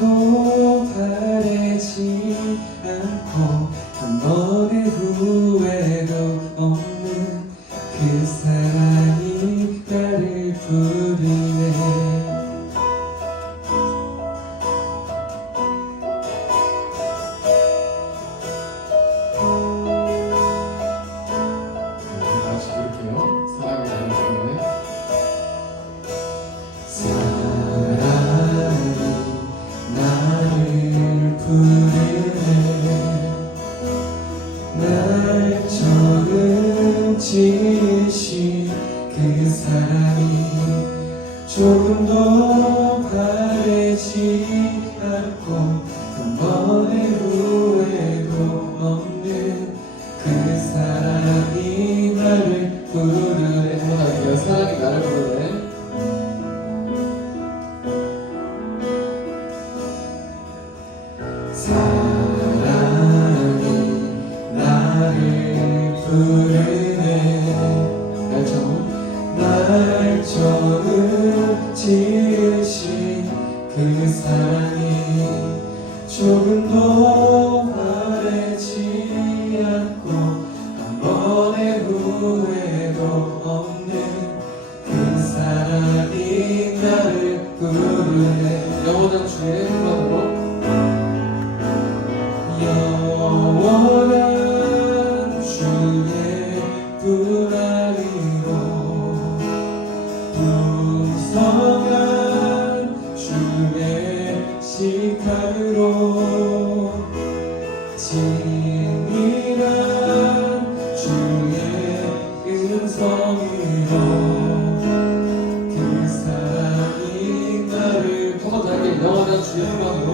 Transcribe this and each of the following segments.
조금도 바래지 않고 한 번의 후회도 없는 그 사랑이 나를 부르네. 다시 부를게요. 사랑이 나를 부르네. 나를 부르네. 날 처음 지으신 그 사랑이 조금도 바래지 않고 한 번의 후회도 없는 그 사랑이 나를 부르네. 한번더 사랑이 나를 부르네. 사랑이 나를 부르네. 날 처음 지으신 그 사랑이 조금도 바래지 않고 한 번의 후회도 없는 그 사랑이 나를 부르네. 영원한 주의 음악으로 영원한 주의 품 안으로 풍성한 주의 식탁으로 진실한 주의 음성으로 그 사랑이 나를 한번 더 할게요. 영원한 주의 음악으로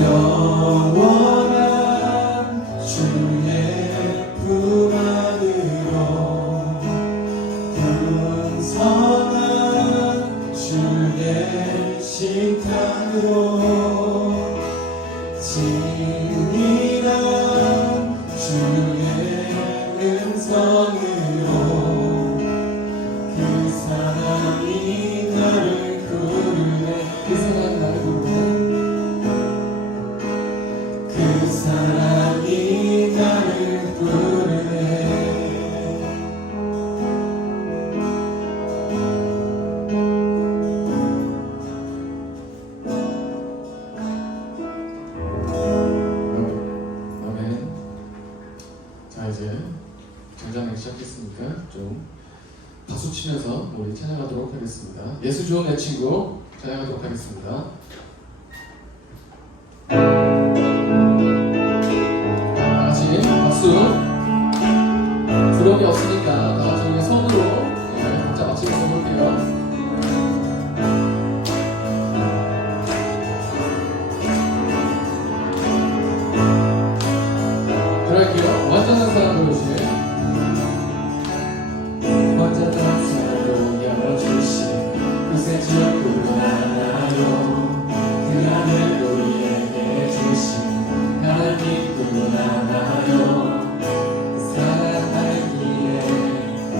영원한 주의 품 안으로 풍성한 주의 식탁으로 진실한 주의 음성으로 그 사랑이 나를 부르네. 그 사랑이 나를 부르네. 그 사랑이 나를 부르네. 아멘. 자, 이제 장장을 시작했으니까 좀 박수 치면서 우리 찬양하도록 하겠습니다. 예수 좋은 내 친구 찬양하도록 하겠습니다. 다 같이 박수. 드럼이 없으니까 다 같이 우리 손으로 각자 맞추면서 볼게요. 그럴게요. 완전한 사랑 보여주세요. 완전한 사랑으로 열어주신 그새 주를 알아요. 그 하늘 우리에게 주신 하나님 그분 알아요. 그 사랑 알기에 그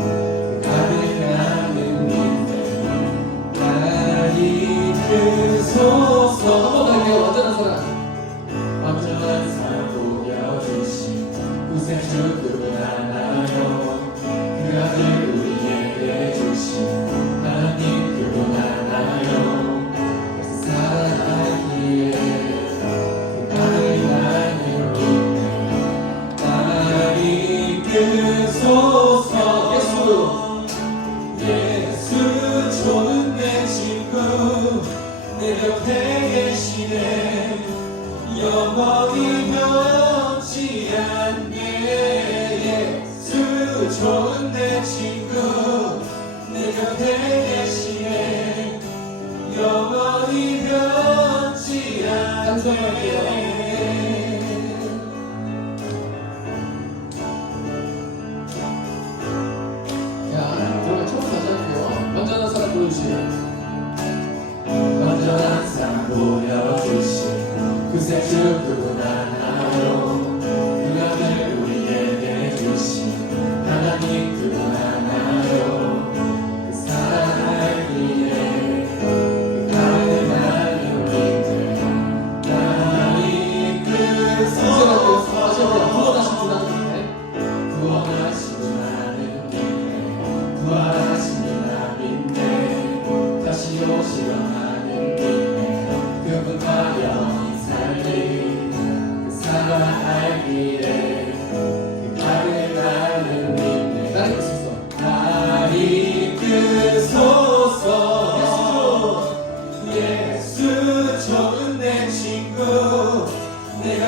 가득한 믿음 나이 크소서. 한번 더 할게요. 완전한 사랑. 완전한 사랑 보여주신 그새 주를 알아요. 그 아들 우리에게 주신 하나님 그분 알아요. 그 사랑 알기에 그 가득한 믿음 나이 크소서. 예수 좋은 내 친구 내 곁에 계시네. 영원히 변치 않네. 예수 좋은 내 친구 내 곁에 계시네. 영원히 변치 않네. 자, 그러면 처음 다시 할게요. 완전한 사랑 보여주세요. 완전한 사랑 보여주신 그새 주 그분 알아요. 그 아들 우리에게 주신 하나님 그분 알아요. 그 사랑 알기에 그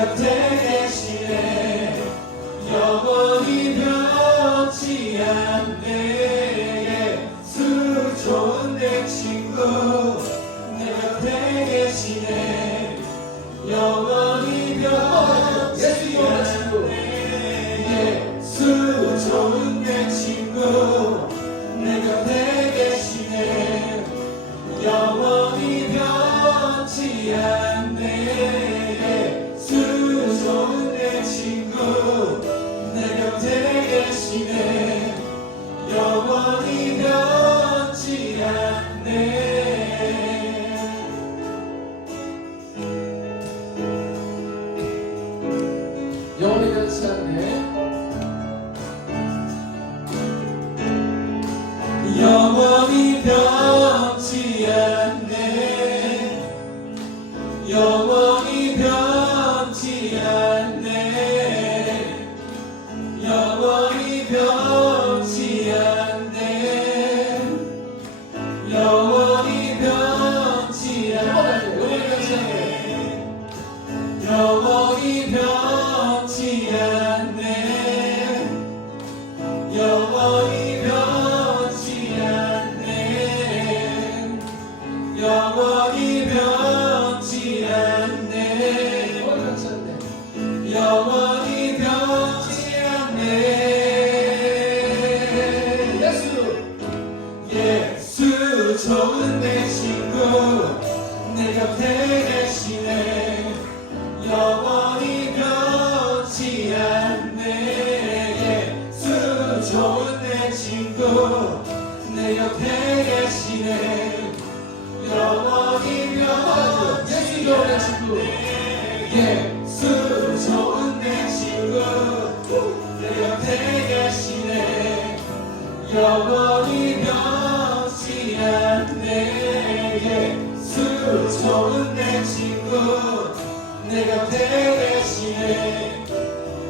곁에 계시네 영원히 변치 않네 예수 좋은 내 친구 내 곁에 계시네 영원히 변치 않네 예수 좋은 내 친구 내 곁에 계시네 영원히 변치 않네 예수 좋은 내 친구 내 곁에 계시네 영원히 변치 않네 영원히 변치 않네 영원히 변치 않네 영원히 변치 않네 영원히 변치 않네 영원히 변치 않네 영원히 변치 않네 영원히 변치 않네 영원히 변치 않네 영원히 변치 않네 예수 좋은 내 친구 내 곁에 계시네 영원히 변치 않네 예수 좋은 내 친구 내 곁에 계시네 영원히 변치 않네 예수 좋은 내 친구 내 곁에 계시네 영원히 변치 않네 예수 좋은 내 친구 내 곁에 계시네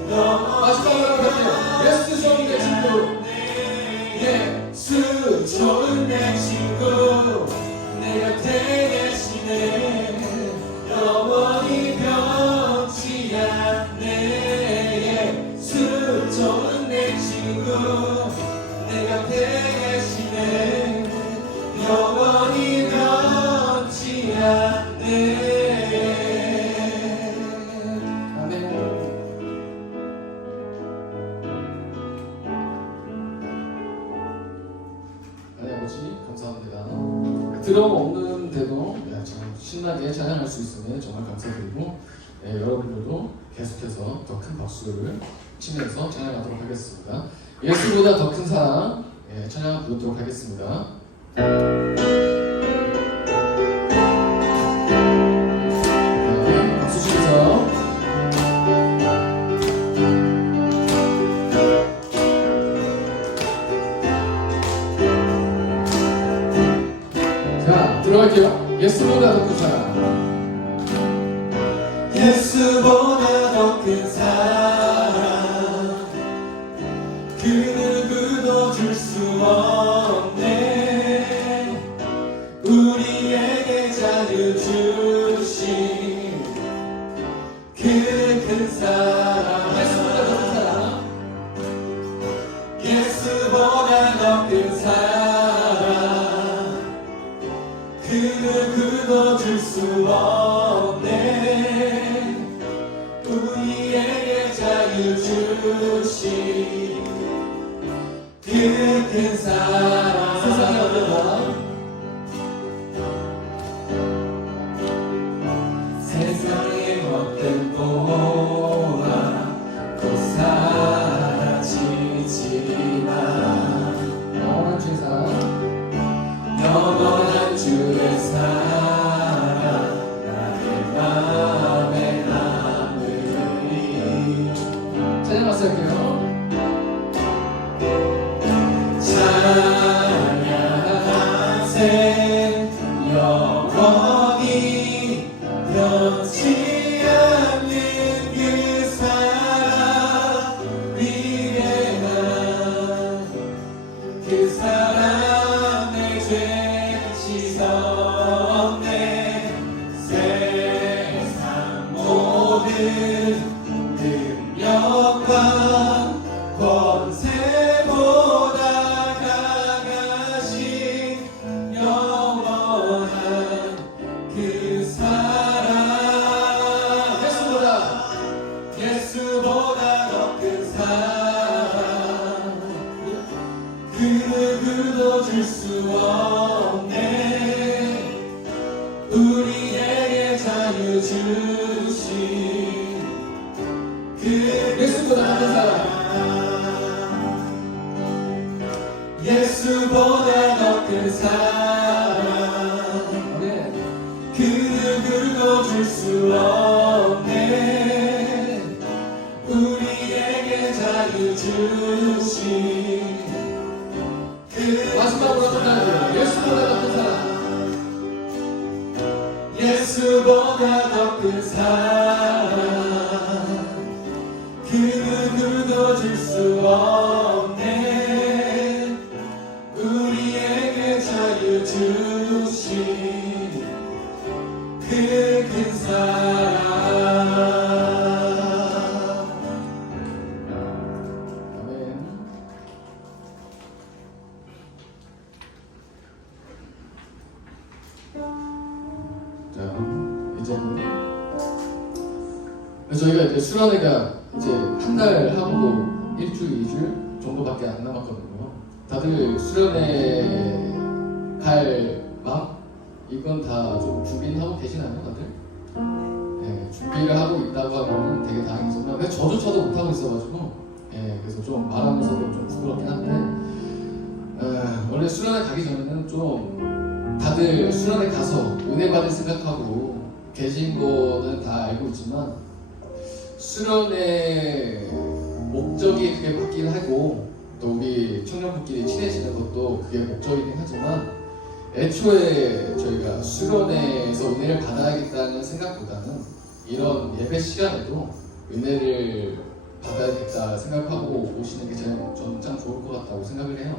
마지막으로 할게요. 예수 좋은 내 친구 예수 좋은 내 친구 내 곁에 계시네 영원히 변치 않네 예수 좋은 내 친구 내 곁에 계시네 영원히 변치 않네 감사합니다. 드럼 없는데도 참 신나게 찬양할 수 있으면 정말 감사드리고 여러분들도 계속해서 더 큰 박수를 치면서 찬양하도록 하겠습니다. 예수보다 더 큰 사랑 찬양 부르도록 하겠습니다. 박수 치면서 자, 들어갈게요. 예수보다 더 큰 사랑. 예수보다 더 큰 사랑 그 누구도 줄 수 없네 우리에게 자유 주신 그 큰 사랑 예수보다 더 큰 사랑 그 누구도 줄 수 없네 우리에게 자유 주신 그 큰 사랑 세상에 어려워 세상의 어떤 동안 곧 사라지지만 영원한 주의 사랑 영원한 주의 사랑 나의 맘에 남으리 찬양하세요. 할게요. 찬양하세 영원히 변치 않는 그 사랑 위대한 그 사랑 내 죄 씻었네 세상 모든 주신 그 예수보다 더 큰 사랑. 예수보다 더 큰 사랑 아멘. 그 누구도 줄 수 없네 우리에게 자유 주신 그 마지막으로 한번 나누세요. 예수보다 더 큰 사랑. 예수보다 더 큰 사랑 그 누구도 줄 수 없네 우리에게 자유 주신 그 큰 사랑 아멘. 자, 이제는 저희가 이제 수련회가 이제 한 달 하고 일주일, 2주 정도밖에 안 남았거든요. 다들 수련회 갈 막 이건 다 좀 준비는 하고 계시나요, 다들? 네, 준비를 하고 있다고 하면은 되게 다행이지만 근데 저조차도 못 하고 있어가지고 그래서 좀 말하면서도 좀 부끄럽긴 한데 원래 수련회 가기 전에는 좀 다들 수련회 가서 은혜 받을 생각하고 계신 거는 다 알고 있지만 수련회 목적이 그게 맞긴 하고 또 우리 청년부끼리 친해지는 것도 그게 목적이긴 하지만 애초에 저희가 수련회에서 은혜를 받아야겠다는 생각보다는 이런 예배 시간에도 은혜를 받아야겠다 생각하고 오시는 게 저는 참 좋을 것 같다고 생각을 해요.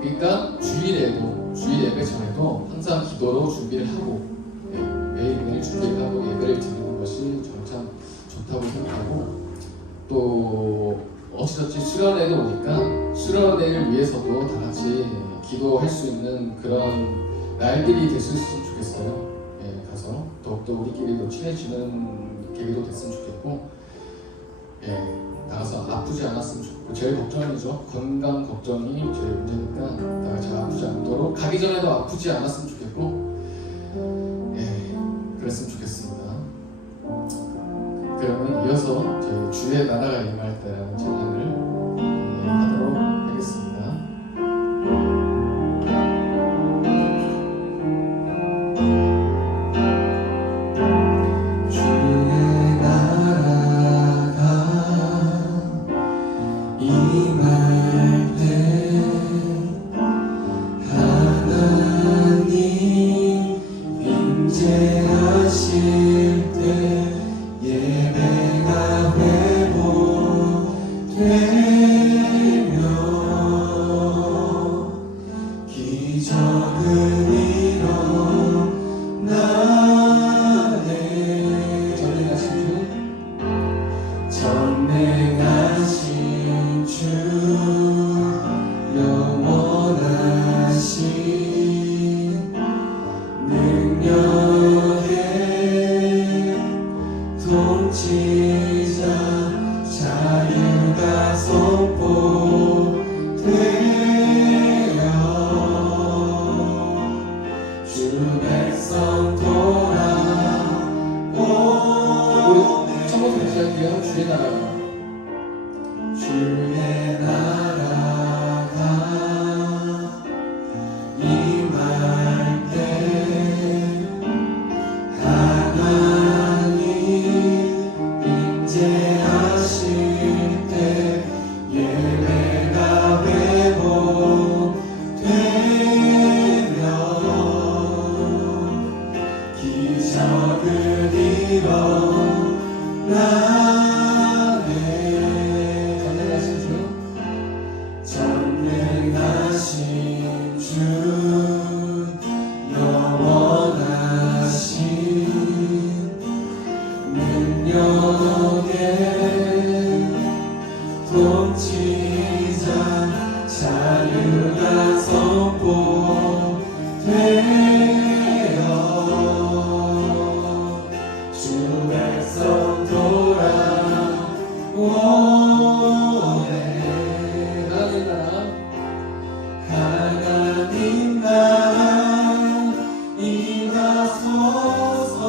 그러니까 주일에도 주일 예배 전에도 항상 기도로 준비를 하고 매일매일 준비를 하고 예배를 드리는 것이 저는 참 좋다고 생각하고 또 어찌저찌 수련회를 오니까 수련회를 위해서도 다 같이 기도할 수 있는 그런 날들이 됐으면 좋겠어요. 가서 더욱더 우리끼리도 친해지는 계기도 됐으면 좋겠고 나가서 아프지 않았으면 좋겠고 제일 걱정이죠. 건강 걱정이 제일 문제니까 다 같이 아프지 않도록 가기 전에도 아프지 않았으면 좋겠고 그랬으면 좋겠습니다. 그러면 이어서 저희 주의 나라가 임할 때라는 찬양을 하도록 하겠습니다. 주의 나라가 임할 때 하나님 임재하실 때 예배가 회복되며 기적을 일어나네 전능하신 주 영원하신 능력의 통치자 자유가 선포되어 주 백성 돌아오네 처음부터 같이 할게요. 주의 나라가 주의 나라가 임할 때 하나님 임재하실 때 예배가 회복되며 기적을 일어나네 전능하신 주 영원하신 능력의 통치자 자유가 선포되어 주 백성 돌아오네 하나님 나라 임하소서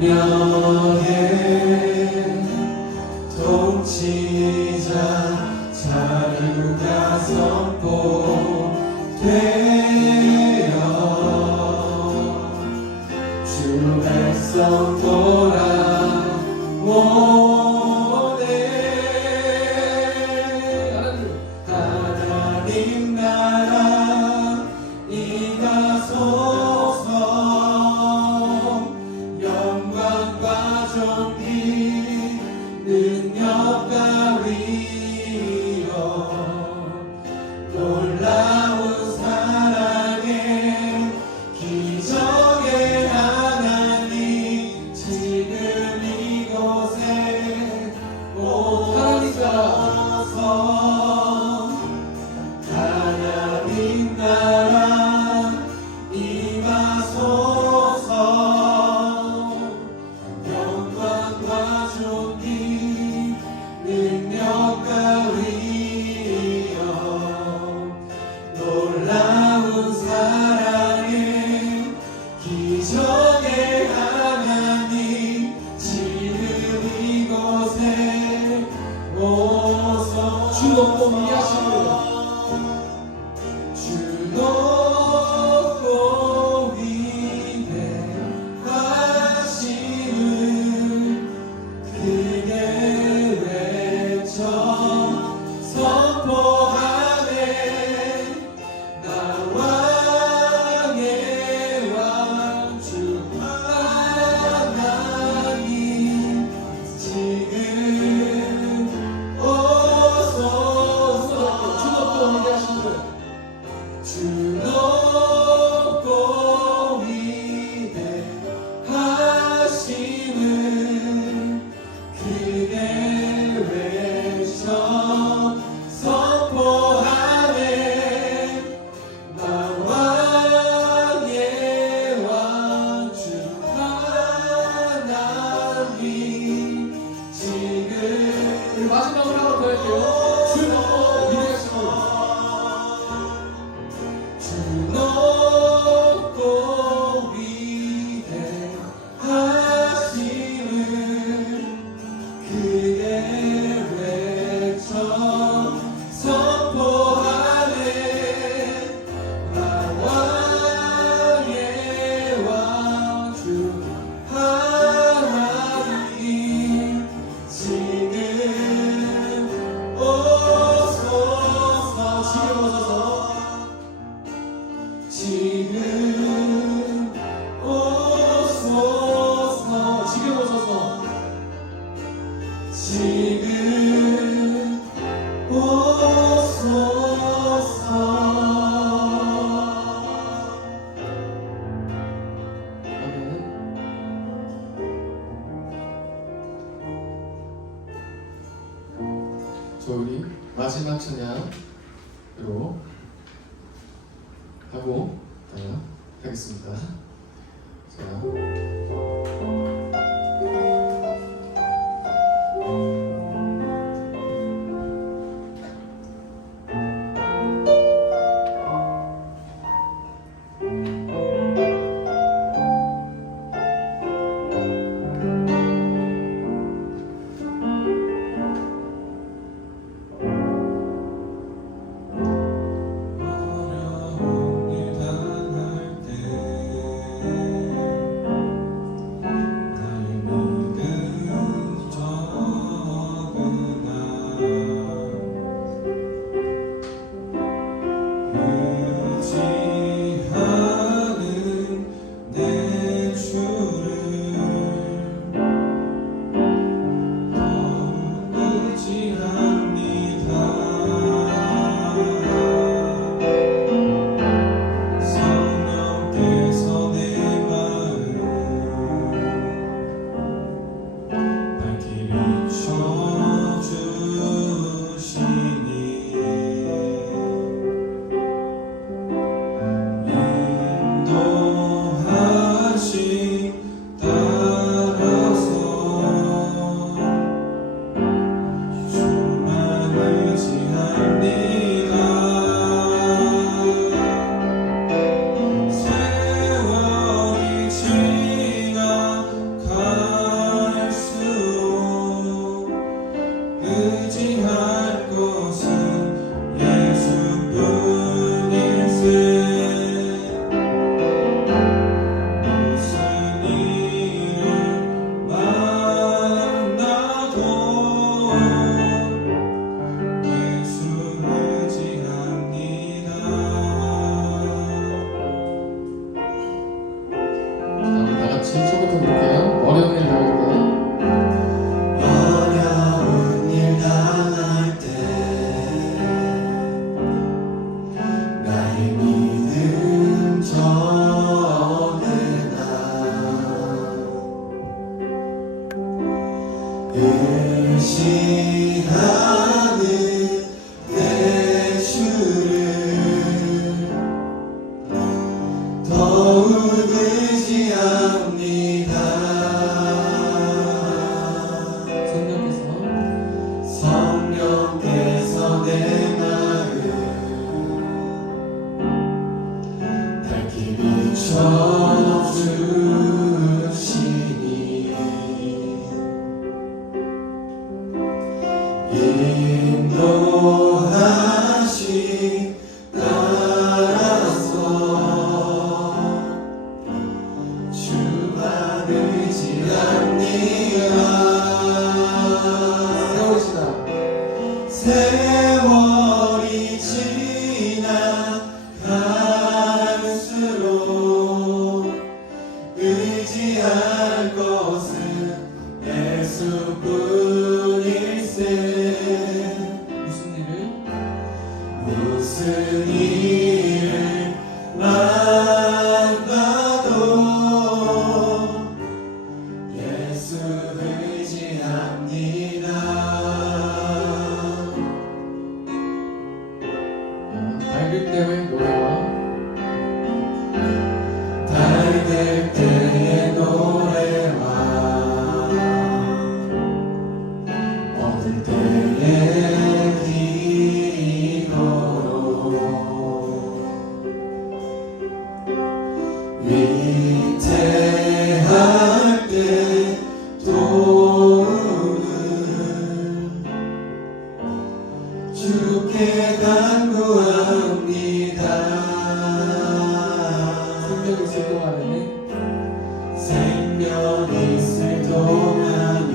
운명의 통치자 자유가 선포되어 주 백성 돌아오네. 하나님 나라 임하소서. 영광과 존귀 능력과 위엄 놀라운 사랑에 기적의 하나님 지금 이곳에 오셔서 하나님 나라 임하소서. 영광과 존귀 능력과 위엄 놀라운 사랑에 기적의 하나님 지금 이곳에 오소서. 주 높고 위하시고 주 높고 위대하심을 크게 외쳐 선포하네. 나 왕의 왕 주 하나님 지금 오소서. 주 높고 위대하시고 주 높고 위대하심을 크게 외쳐 선포하네. 나 왕의 왕 주 하나님 지금. 우리 마지막으로 한번 더 할게요. 주 높고 위대하시고 주 높고 위대하심을 크게 외쳐 선포하네. 나 왕의 왕 주 하나님 지금 오소서. 지금 오소서. 지금 오소서. 지금 오소서. 아멘. 저 우리 마지막 찬양으로 하고 하겠습니다. 자. 어려움을 당할 때 같이 처음부터 볼게요. 어려운 일 당할 때 어려운 일 당할 때 나의 믿음 전해나 의지하는 내 주를 더욱 의지합니다. 성령께서 내 마음 밝히 비춰주시니 인도하시 따라서 주만 의지합니다. 세월이 지나갈수록 의지할 것은 예수뿐일세. 무슨 일을 만나도 예수 의지합니다. 밝을 때의 노래와 밝을 때의 노래와 어두울 때의 기도로 위태할 때 도움을 주께 간구합니다. 생명 있을 동안에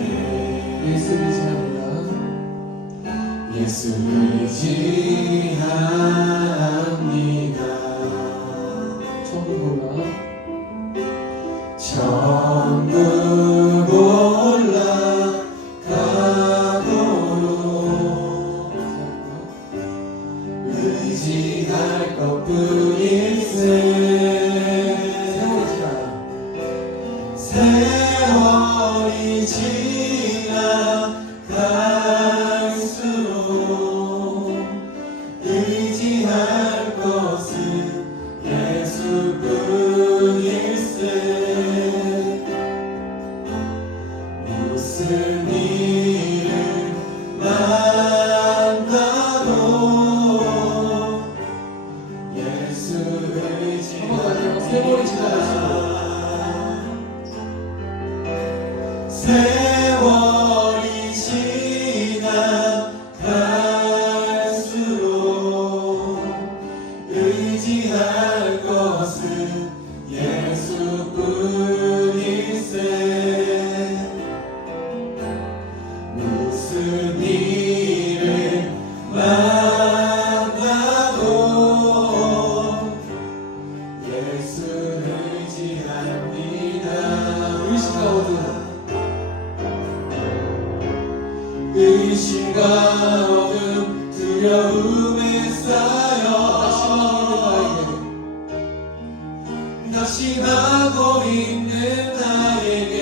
예수 의지합니다. 예수 의지합니다. 천국 올라가도록 의지할 것뿐일세. 세월이 지나갈수록 의지할 것은 예수뿐일세. 무슨 일을 만나도 예수 의지합니다. 세월이 지나갈수록 의지할 것은 예수뿐일세. 무슨 일을 만나도 예수 의지합니다. 의심과 어둠 두려움에 쌓여 낙심하고 있는 나에게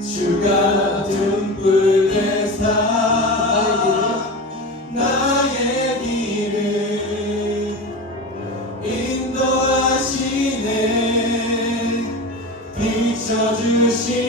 주가 등불 되사 나의 길을 인도하시네. 비춰주시네.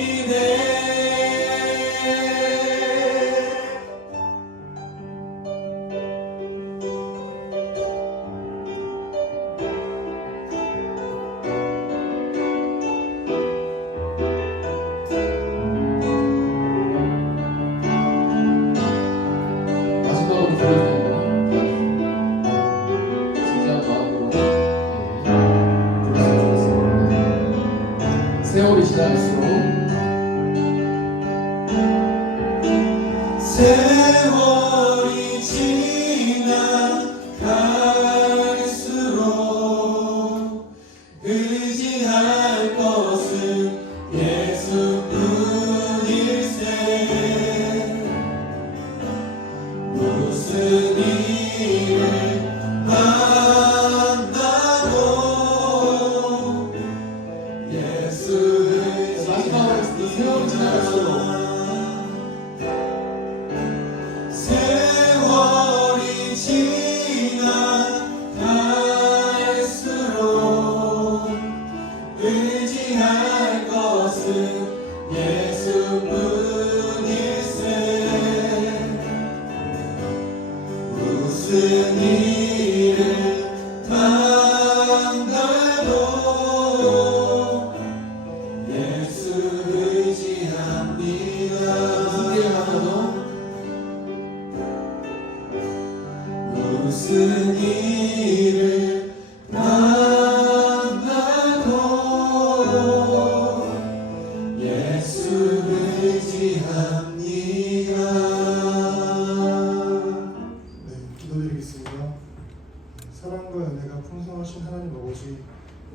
세월이 지날수록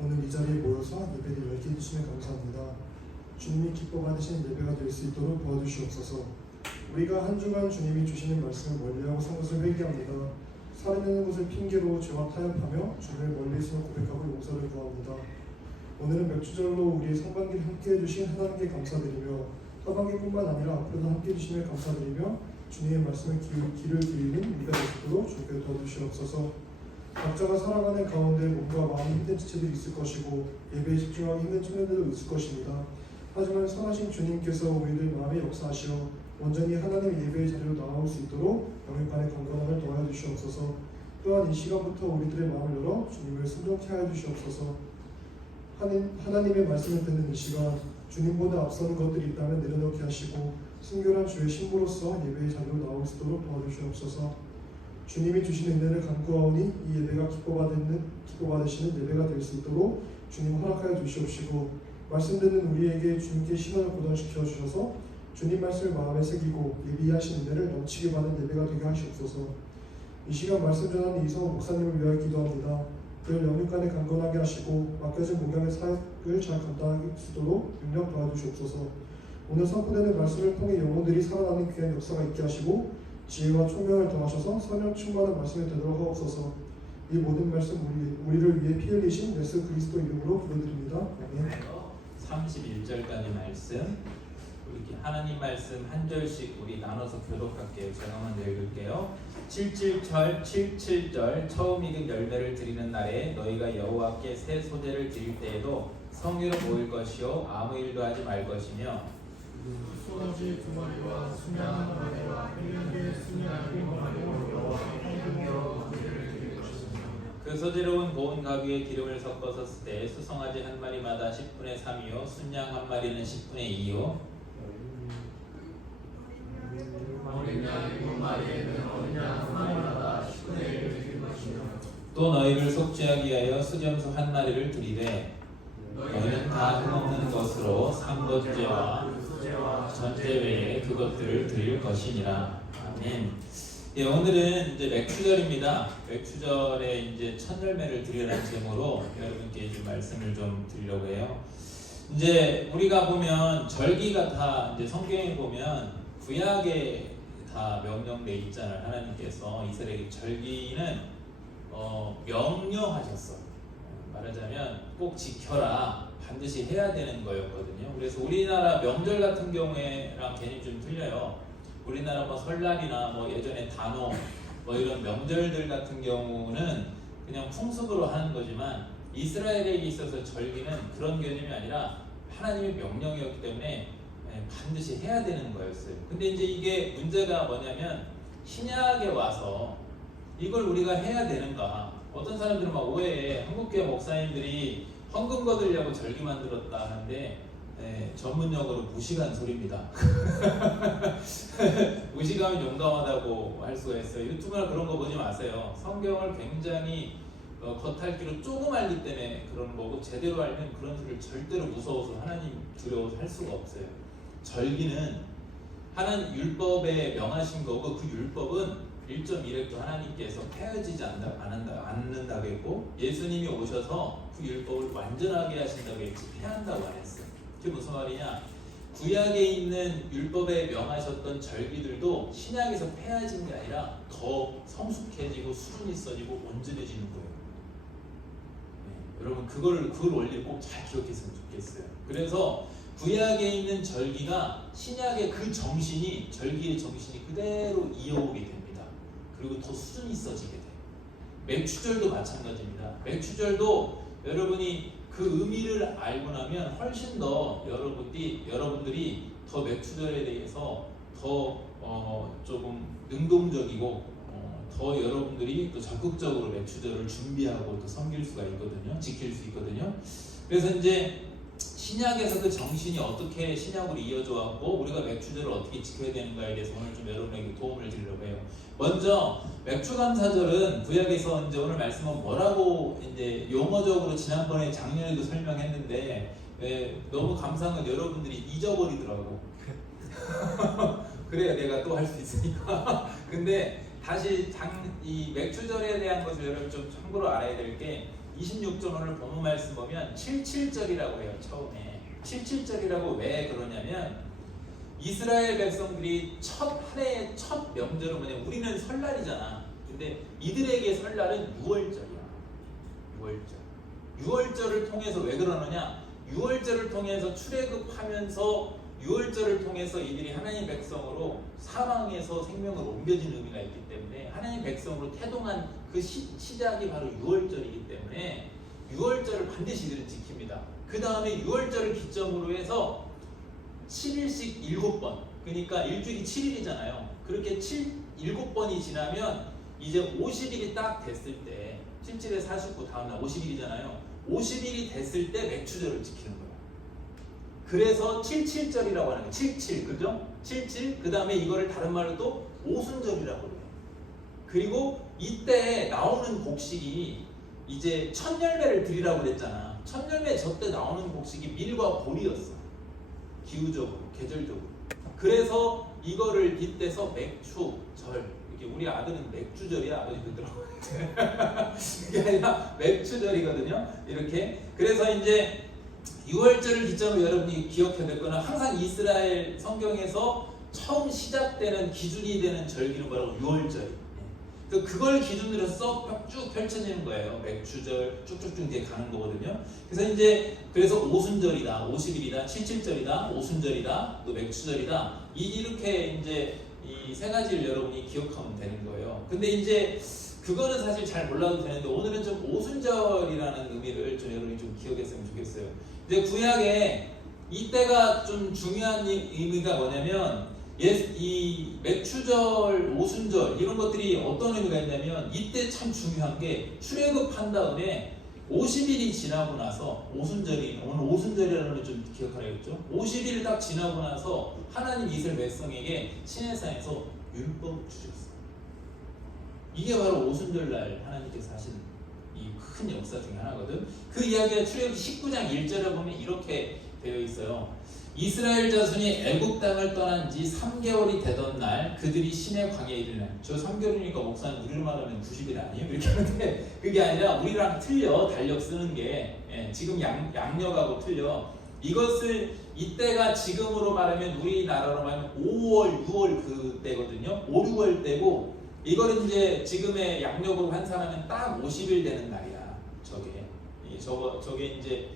오늘 이 자리에 모여서 예배를 열게 해주시면 감사합니다. 주님이 기뻐 받으시는 예배가 될 수 있도록 도와주시옵소서. 우리가 한 주간 주님이 주시는 말씀을 멀리하고 산 것을 회개합니다. 살아내는 것을 핑계로 죄와 타협하며 주를 멀리 있음을 고백하고 용서를 구합니다. 오늘은 맥주절로 우리의 상반기를 함께 해주신 하나님께 감사드리며 하반기뿐만 아니라 앞으로도 함께 해주시며 감사드리며 주님의 말씀에 귀를 기울이는 우리가 될 수 있도록 주께 도와주시옵소서. 각자가 살아가는 가운데 몸과 마음이 힘든 지체들이 있을 것이고 예배에 집중하기 힘든 청년들도 있을 것입니다. 하지만 선하신 주님께서 우리들 마음에 역사하시어 온전히 하나님의 예배의 자리로 나아올 수 있도록 영육간의 건강함을 도와여 주시옵소서. 또한 이 시간부터 우리들의 마음을 열어 주님을 순종케 하여 주시옵소서. 하나님의 말씀을 듣는 이 시간 주님보다 앞서는 것들이 있다면 내려놓게 하시고 순결한 주의 신부로서 예배의 자리로 나올 수 있도록 도와주시옵소서. 주님이 주시는 은혜를 간구하오니 이 예배가 기뻐받으시는 예배가 될 수 있도록 주님 허락하여 주시옵시고 말씀 듣는 우리에게 주님께 신앙을 고정시켜 주셔서 주님 말씀을 마음에 새기고 예비하신 은혜를 넘치게 받는 예배가 되게 하시옵소서. 이 시간 말씀 전하는 이성호 목사님을 위하여 기도합니다. 그를 영육간에 강건하게 하시고 맡겨진 목양의 사역을 잘 감당할 수 있도록 능력 도와주시옵소서. 오늘 선포되는 말씀을 통해 영혼들이 살아나는 귀한 역사가 있게 하시고 지혜와 총명을 더하셔서 성령 충만한 말씀이 되도록 하옵소서. 이 모든 말씀 우리를 위해 피 흘리신 예수 그리스도 이름으로 기도드립니다. 아멘. 31절까지 말씀, 우리 하나님 말씀 한 절씩 우리 나눠서 교독할게요. 제가 먼저 읽을게요. 77절 처음 익은 열매를 드리는 날에 너희가 여호와께 새 소재를 드릴 때에도 성유로 모일 것이요 아무 일도 하지 말 것이며 소나지 두 마리와 수냥 한 마리와 1년에 수냥 7마리로 여호와께 향기로 드릴 것입니다. 그 소재로운 고운 가루에 기름을 섞어서 쓸 때 수송아지 한 마리마다 10분의 3이요 순양 한 마리는 10분의 2요 어린 양 7마리에는 어린 양 한 마리마다 10분의 1을 드릴 것이며 또 너희를 속죄하기 위하여 수점수 한 마리를 드리되 너희는 다 흠없는 것으로 삼번제와 전제 외에 그것들을 드릴 것이니라. 아멘. 예, 오늘은 이제 맥추절입니다. 맥추절에 이제 첫 열매를 드리라는 제목으로 여러분께 좀 말씀을 좀 드리려고 해요. 이제 우리가 보면 절기가 다 이제 성경에 보면 구약에 다 명령돼 있잖아요. 하나님께서 이스라엘에게 절기는 명령하셨어. 말하자면 꼭 지켜라, 반드시 해야 되는 거였거든요. 그래서 우리나라 명절 같은 경우에랑 개념이 좀 틀려요. 우리나라 뭐 설날이나 뭐 예전에 단오 뭐 이런 명절들 같은 경우는 그냥 풍습으로 하는 거지만 이스라엘에게 있어서 절기는 그런 개념이 아니라 하나님의 명령이었기 때문에 반드시 해야 되는 거였어요. 근데 이제 이게 문제가 뭐냐면 신약에 와서 이걸 우리가 해야 되는가? 어떤 사람들은 막 오해해. 한국교회 목사님들이 헌금 거두려고 절기 만들었다 하는데 전문용어로 무식한 소리입니다. 무식하면 용감하다고 할 수가 있어요. 유튜브나 그런 거 보지 마세요. 성경을 굉장히 겉핥기로 조금 알기 때문에 그런 거고 제대로 알면 그런 소리를 절대로 무서워서 하나님 두려워서 할 수가 없어요. 절기는 하나님 율법에 명하신 거고 그 율법은 1.1획도 하나님께서 폐하지지 않는다고 했고 예수님이 오셔서 그 율법을 완전하게 하신다고 했지 폐한다고 안 했어요. 그게 무슨 말이냐? 구약에 있는 율법에 명하셨던 절기들도 신약에서 폐하진 게 아니라 더 성숙해지고 수준이 있어지고 온전해지는 거예요. 네, 여러분 그 원리를 꼭 잘 기억했으면 좋겠어요. 그래서 구약에 있는 절기가 신약의 그 정신이 절기의 정신이 그대로 이어오게 됩니다. 그리고 더 수준이 있어지게 돼요. 맥추절도 마찬가지입니다. 맥추절도 여러분이 그 의미를 알고 나면 훨씬 더 여러분들이 더 맥추절에 대해서 더 조금 능동적이고 더 여러분들이 또 적극적으로 맥추절을 준비하고 또 섬길 수가 있거든요. 지킬 수 있거든요. 그래서 이제 신약에서 그 정신이 어떻게 신약으로 이어져 왔고 우리가 맥추절을 어떻게 지켜야 되는가에 대해서 오늘 좀 여러분에게 도움을 드리려고 해요. 먼저 맥추감사절은 구약에서 이제 오늘 말씀은 뭐라고 이제 용어적으로 지난번에 작년에도 설명했는데 너무 감사한 건 여러분들이 잊어버리더라고. 그래야 내가 또 할 수 있으니까. 근데 다시 이 맥추절에 대한 것을 여러분 좀 참고로 알아야 될 게 26절 오늘 본문 말씀 보면 77절이라고 해요. 처음에 77절이라고 왜 그러냐면 이스라엘 백성들이 한 해의 첫 명절은 뭐냐, 우리는 설날이잖아. 근데 이들에게 설날은 6월절이야. 6월절을 통해서 왜 그러느냐, 6월절을 통해서 출애굽하면서 6월절을 통해서 이들이 하나님 백성으로 사망에서 생명으로 옮겨진 의미가 있기 때문에 하나님 백성으로 태동한 그 시작이 바로 6월절이기 때문에 6월절을 반드시 이들은 지킵니다. 그 다음에 6월절을 기점으로 해서 7일씩 7번, 그러니까 일주일이 7일이잖아요. 그렇게 7번이 지나면 이제 50일이 딱 됐을 때, 77에 49 다음날 50일이잖아요. 50일이 됐을 때 맥추절을 지키는 거예요. 그래서 77절이라고 하는 거예요. 77, 그죠? 77, 그 다음에 이거를 다른 말로 또 오순절이라고 해요. 그리고 이때 나오는 곡식이 이제 첫 열매를 드리라고 그랬잖아. 첫 열매 저때 나오는 곡식이 밀과 보리였어. 기후적으로, 계절적으로. 그래서 이거를 빗대서 맥추절, 이렇게 우리 아들은 맥주절이야, 아버지 그러더라고요. 그게 아니라 맥추절이거든요. 이렇게. 그래서 이제 6월절을 기점으로 여러분이 기억해야 될 거는 항상 이스라엘 성경에서 처음 시작되는 기준이 되는 절기는 뭐라고? 6월절. 그걸 기준으로 해서 쭉 펼쳐지는 거예요. 맥추절 쭉쭉쭉 이제 가는 거거든요. 그래서 이제 그래서 오순절이다, 50일이다, 77절이다, 오순절이다, 또 맥추절이다. 이렇게 이제 이 세 가지를 여러분이 기억하면 되는 거예요. 근데 이제 그거는 사실 잘 몰라도 되는데 오늘은 좀 오순절이라는 의미를 좀 여러분이 좀 기억했으면 좋겠어요. 이제 구약에 이때가 좀 중요한 의미가 뭐냐면 이 맥추절, 오순절 이런 것들이 어떤 의미가 있냐면 이때 참 중요한 게 출애굽한 다음에 50일이 지나고 나서 오순절이 오늘 오순절이라는 걸 좀 기억하라겠죠. 50일 딱 지나고 나서 하나님 이스라엘 백성에게 시내산에서 율법을 주셨어요. 이게 바로 오순절날 하나님께서 하신 이 큰 역사 중에 하나거든. 그 이야기가 출애굽 19장 1절에 보면 이렇게 되어 있어요. 이스라엘 자손이 애굽 땅을 떠난 지 3개월이 되던 날 그들이 시내 광야에 이르는 날. 저 3개월이니까 목사는 우리로 말하면 90일 아니에요? 이렇게 하는데 그게 아니라 우리랑 틀려. 달력 쓰는 게 지금 양력하고 틀려. 이것을 이때가 지금으로 말하면 우리나라로 말하면 5월, 6월 그때거든요. 5, 6월 때고 이거를 이제 지금의 양력으로 환산하면 딱 50일 되는 날이야. 저게 이제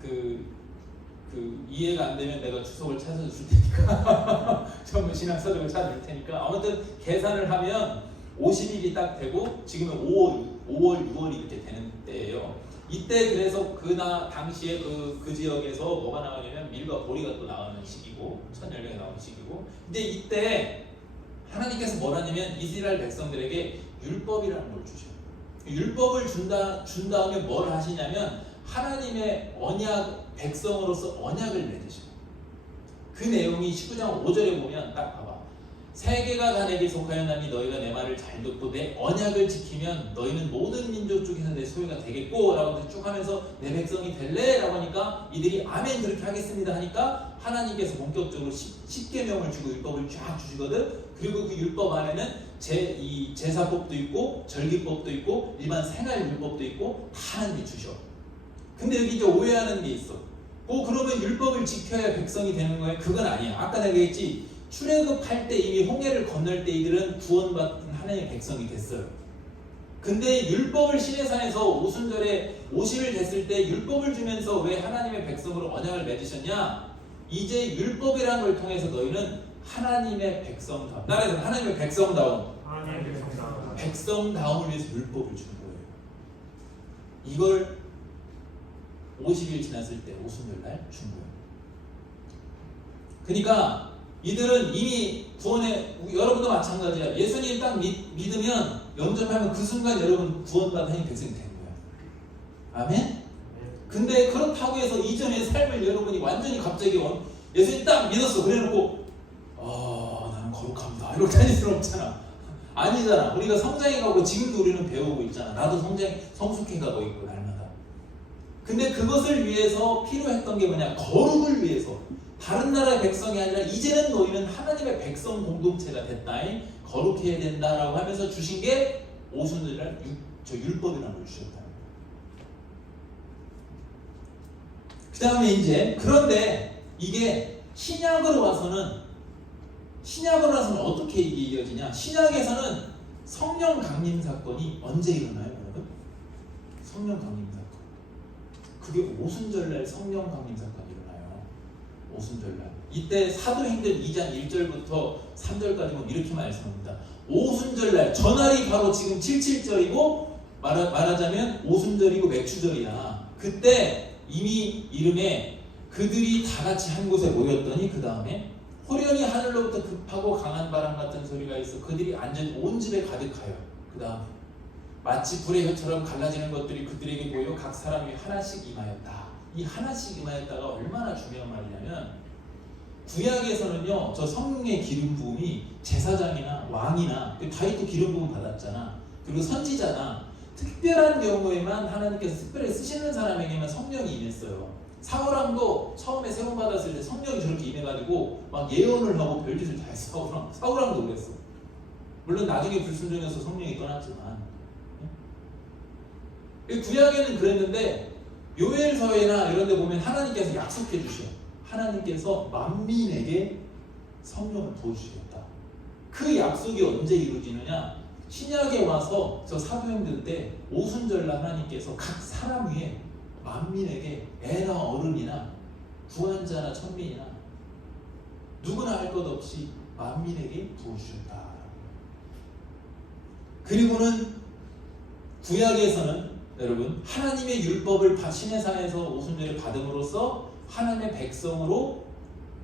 그 이해가 안 되면 내가 추석을 찾아줄 테니까 전부 신학서적을 찾아줄 테니까 아무튼 계산을 하면 50일이 딱 되고 지금은 5월, 6월 이렇게 되는 때예요. 이때 그래서 당시에 그 지역에서 뭐가 나오냐면 밀과 보리가 또 나오는 시기고 첫 열매가 나오는 시기고 근데 이때 하나님께서 뭘 하냐면 이스라엘 백성들에게 율법이라는 걸 주셔요. 율법을 준 다음에 뭘 하시냐면 하나님의 언약, 백성으로서 언약을 맺으시고 그 내용이 19장 5절에 보면 딱 봐봐. 세계가 다 내게 속하였나니 너희가 내 말을 잘 듣고 내 언약을 지키면 너희는 모든 민족 중에서 내 소유가 되겠고 라고 쭉 하면서 내 백성이 될래? 라고 하니까 이들이 아멘 그렇게 하겠습니다 하니까 하나님께서 본격적으로 10계명을 주고 율법을 쫙 주시거든. 그리고 그 율법 안에는 제사법도 있고 절기법도 있고 일반 생활 율법도 있고 다 하나님이 주셔. 근데 여기 이제 오해하는 게 있어. 그러면 율법을 지켜야 백성이 되는 거야? 그건 아니야. 아까 내가 얘기했지. 출애굽할 때 이미 홍해를 건널 때 이들은 구원받은 하나님의 백성이 됐어요. 근데 율법을 시내산에서 오순절에 50일 됐을 때 율법을 주면서 왜 하나님의 백성으로 언약을 맺으셨냐? 이제 율법이라는 걸 통해서 너희는 하나님의 백성다움. 나라에서 하나님의 백성다움. 백성다움을 위해서 율법을 준 거예요. 이걸 50일 지났을 때 오순절날 준 거예요. 그러니까 이들은 이미 구원에 여러분도 마찬가지야. 예수님 딱 믿으면 영접하면 그 순간 여러분 구원받은 하나님 백성이 되는 거야. 아멘? 근데 그렇다고 해서 이전의 삶을 여러분이 완전히 갑자기 예수님 딱 믿었어. 그래놓고 나는 거룩합니다. 이렇게 다닐 수는 없잖아. 아니잖아. 우리가 성장해 가고 지금도 우리는 배우고 있잖아. 나도 성숙해 가고 있고 날마다. 근데 그것을 위해서 필요했던 게 뭐냐? 거룩을 위해서. 다른 나라의 백성이 아니라 이제는 너희는 하나님의 백성 공동체가 됐다잉. 거룩해야 된다라고 하면서 주신 게 오순절날 율법이라는 걸 주셨다. 그 다음에 이제 그런데 이게 신약으로 와서는 어떻게 이게 이어지냐? 신약에서는 성령 강림 사건이 언제 일어나요, 여러분? 성령 강림 사건. 그게 오순절날 성령 강림 사건이 일어나요. 오순절날. 이때 사도행전 2장 1절부터 3절까지 보면 이렇게 말씀합니다. 오순절날, 전날이 바로 지금 77절이고 말하자면 오순절이고 맥추절이야. 그때 이미 이름에 그들이 다 같이 한 곳에 모였더니 그 다음에 호련히 하늘로부터 급하고 강한 바람 같은 소리가 있어 그들이 앉은 온 집에 가득하여 그 다음에 마치 불의 혀처럼 갈라지는 것들이 그들에게 보여 각 사람이 하나씩 임하였다. 이 하나씩 임하였다가 얼마나 중요한 말이냐면 구약에서는요 저 성령의 기름 부음이 제사장이나 왕이나 다윗도 기름 부음 받았잖아. 그리고 선지자나 특별한 경우에만 하나님께서 특별히 쓰시는 사람에게만 성령이 임했어요. 사울왕도 처음에 세움 받았을 때 성령이 저렇게 임해가지고 막 예언을 하고 별짓을 다 했어. 사울왕도 그랬어. 물론 나중에 불순종해서 성령이 떠났지만 구약에는 그랬는데 요엘서에나 이런 데 보면 하나님께서 약속해 주셔. 하나님께서 만민에게 성령을 부어주시겠다. 그 약속이 언제 이루어지느냐? 신약에 와서 저 사도행전 때 오순절날 하나님께서 각 사람 위에 만민에게 애나 어른이나 부한자나 천민이나 누구나 할 것 없이 만민에게 부어주셨다. 그리고는 구약에서는 여러분 하나님의 율법을 시내산에서 오순절에 받음으로써 하나님의 백성으로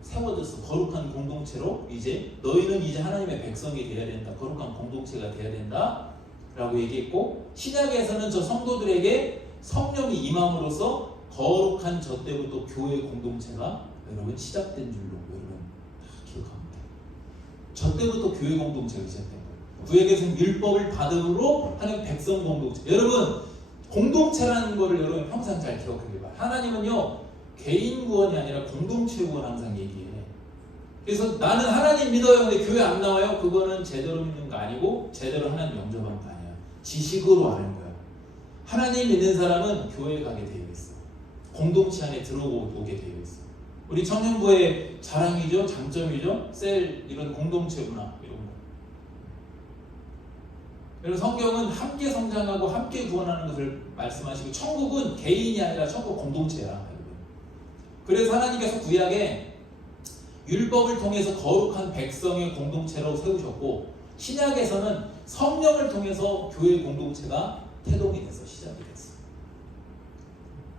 세워졌어. 거룩한 공동체로 이제 너희는 이제 하나님의 백성이 되어야 된다. 거룩한 공동체가 되어야 된다 라고 얘기했고 신약에서는 저 성도들에게 성령이 임함으로써 거룩한 저 때부터 교회 공동체가 여러분 시작된 줄로 여러분 다 기억합니다. 저 때부터 교회 공동체가 시작된 거예요. 구약에서는 율법을 받음으로 하나님 백성 공동체. 여러분 공동체라는 거를 여러분 항상 잘 기억하길 바랍니다. 하나님은요 개인 구원이 아니라 공동체 구원 항상 얘기해. 그래서 나는 하나님 믿어요 근데 교회 안 나와요? 그거는 제대로 믿는 거 아니고 제대로 하나님 영접한 거 아니야. 지식으로 아는 거야. 하나님 믿는 사람은 교회에 가게 되어 있어. 공동체 안에 들어오게 되어 있어. 우리 청년부의 자랑이죠, 장점이죠. 셀 이런 공동체 문화 이런 거. 그리고 성경은 함께 성장하고 함께 구원하는 것을 말씀하시고 천국은 개인이 아니라 천국 공동체야. 그래서 하나님께서 구약에 율법을 통해서 거룩한 백성의 공동체로 세우셨고 신약에서는 성령을 통해서 교회 공동체가 태동이 돼서 시작이 됐어요.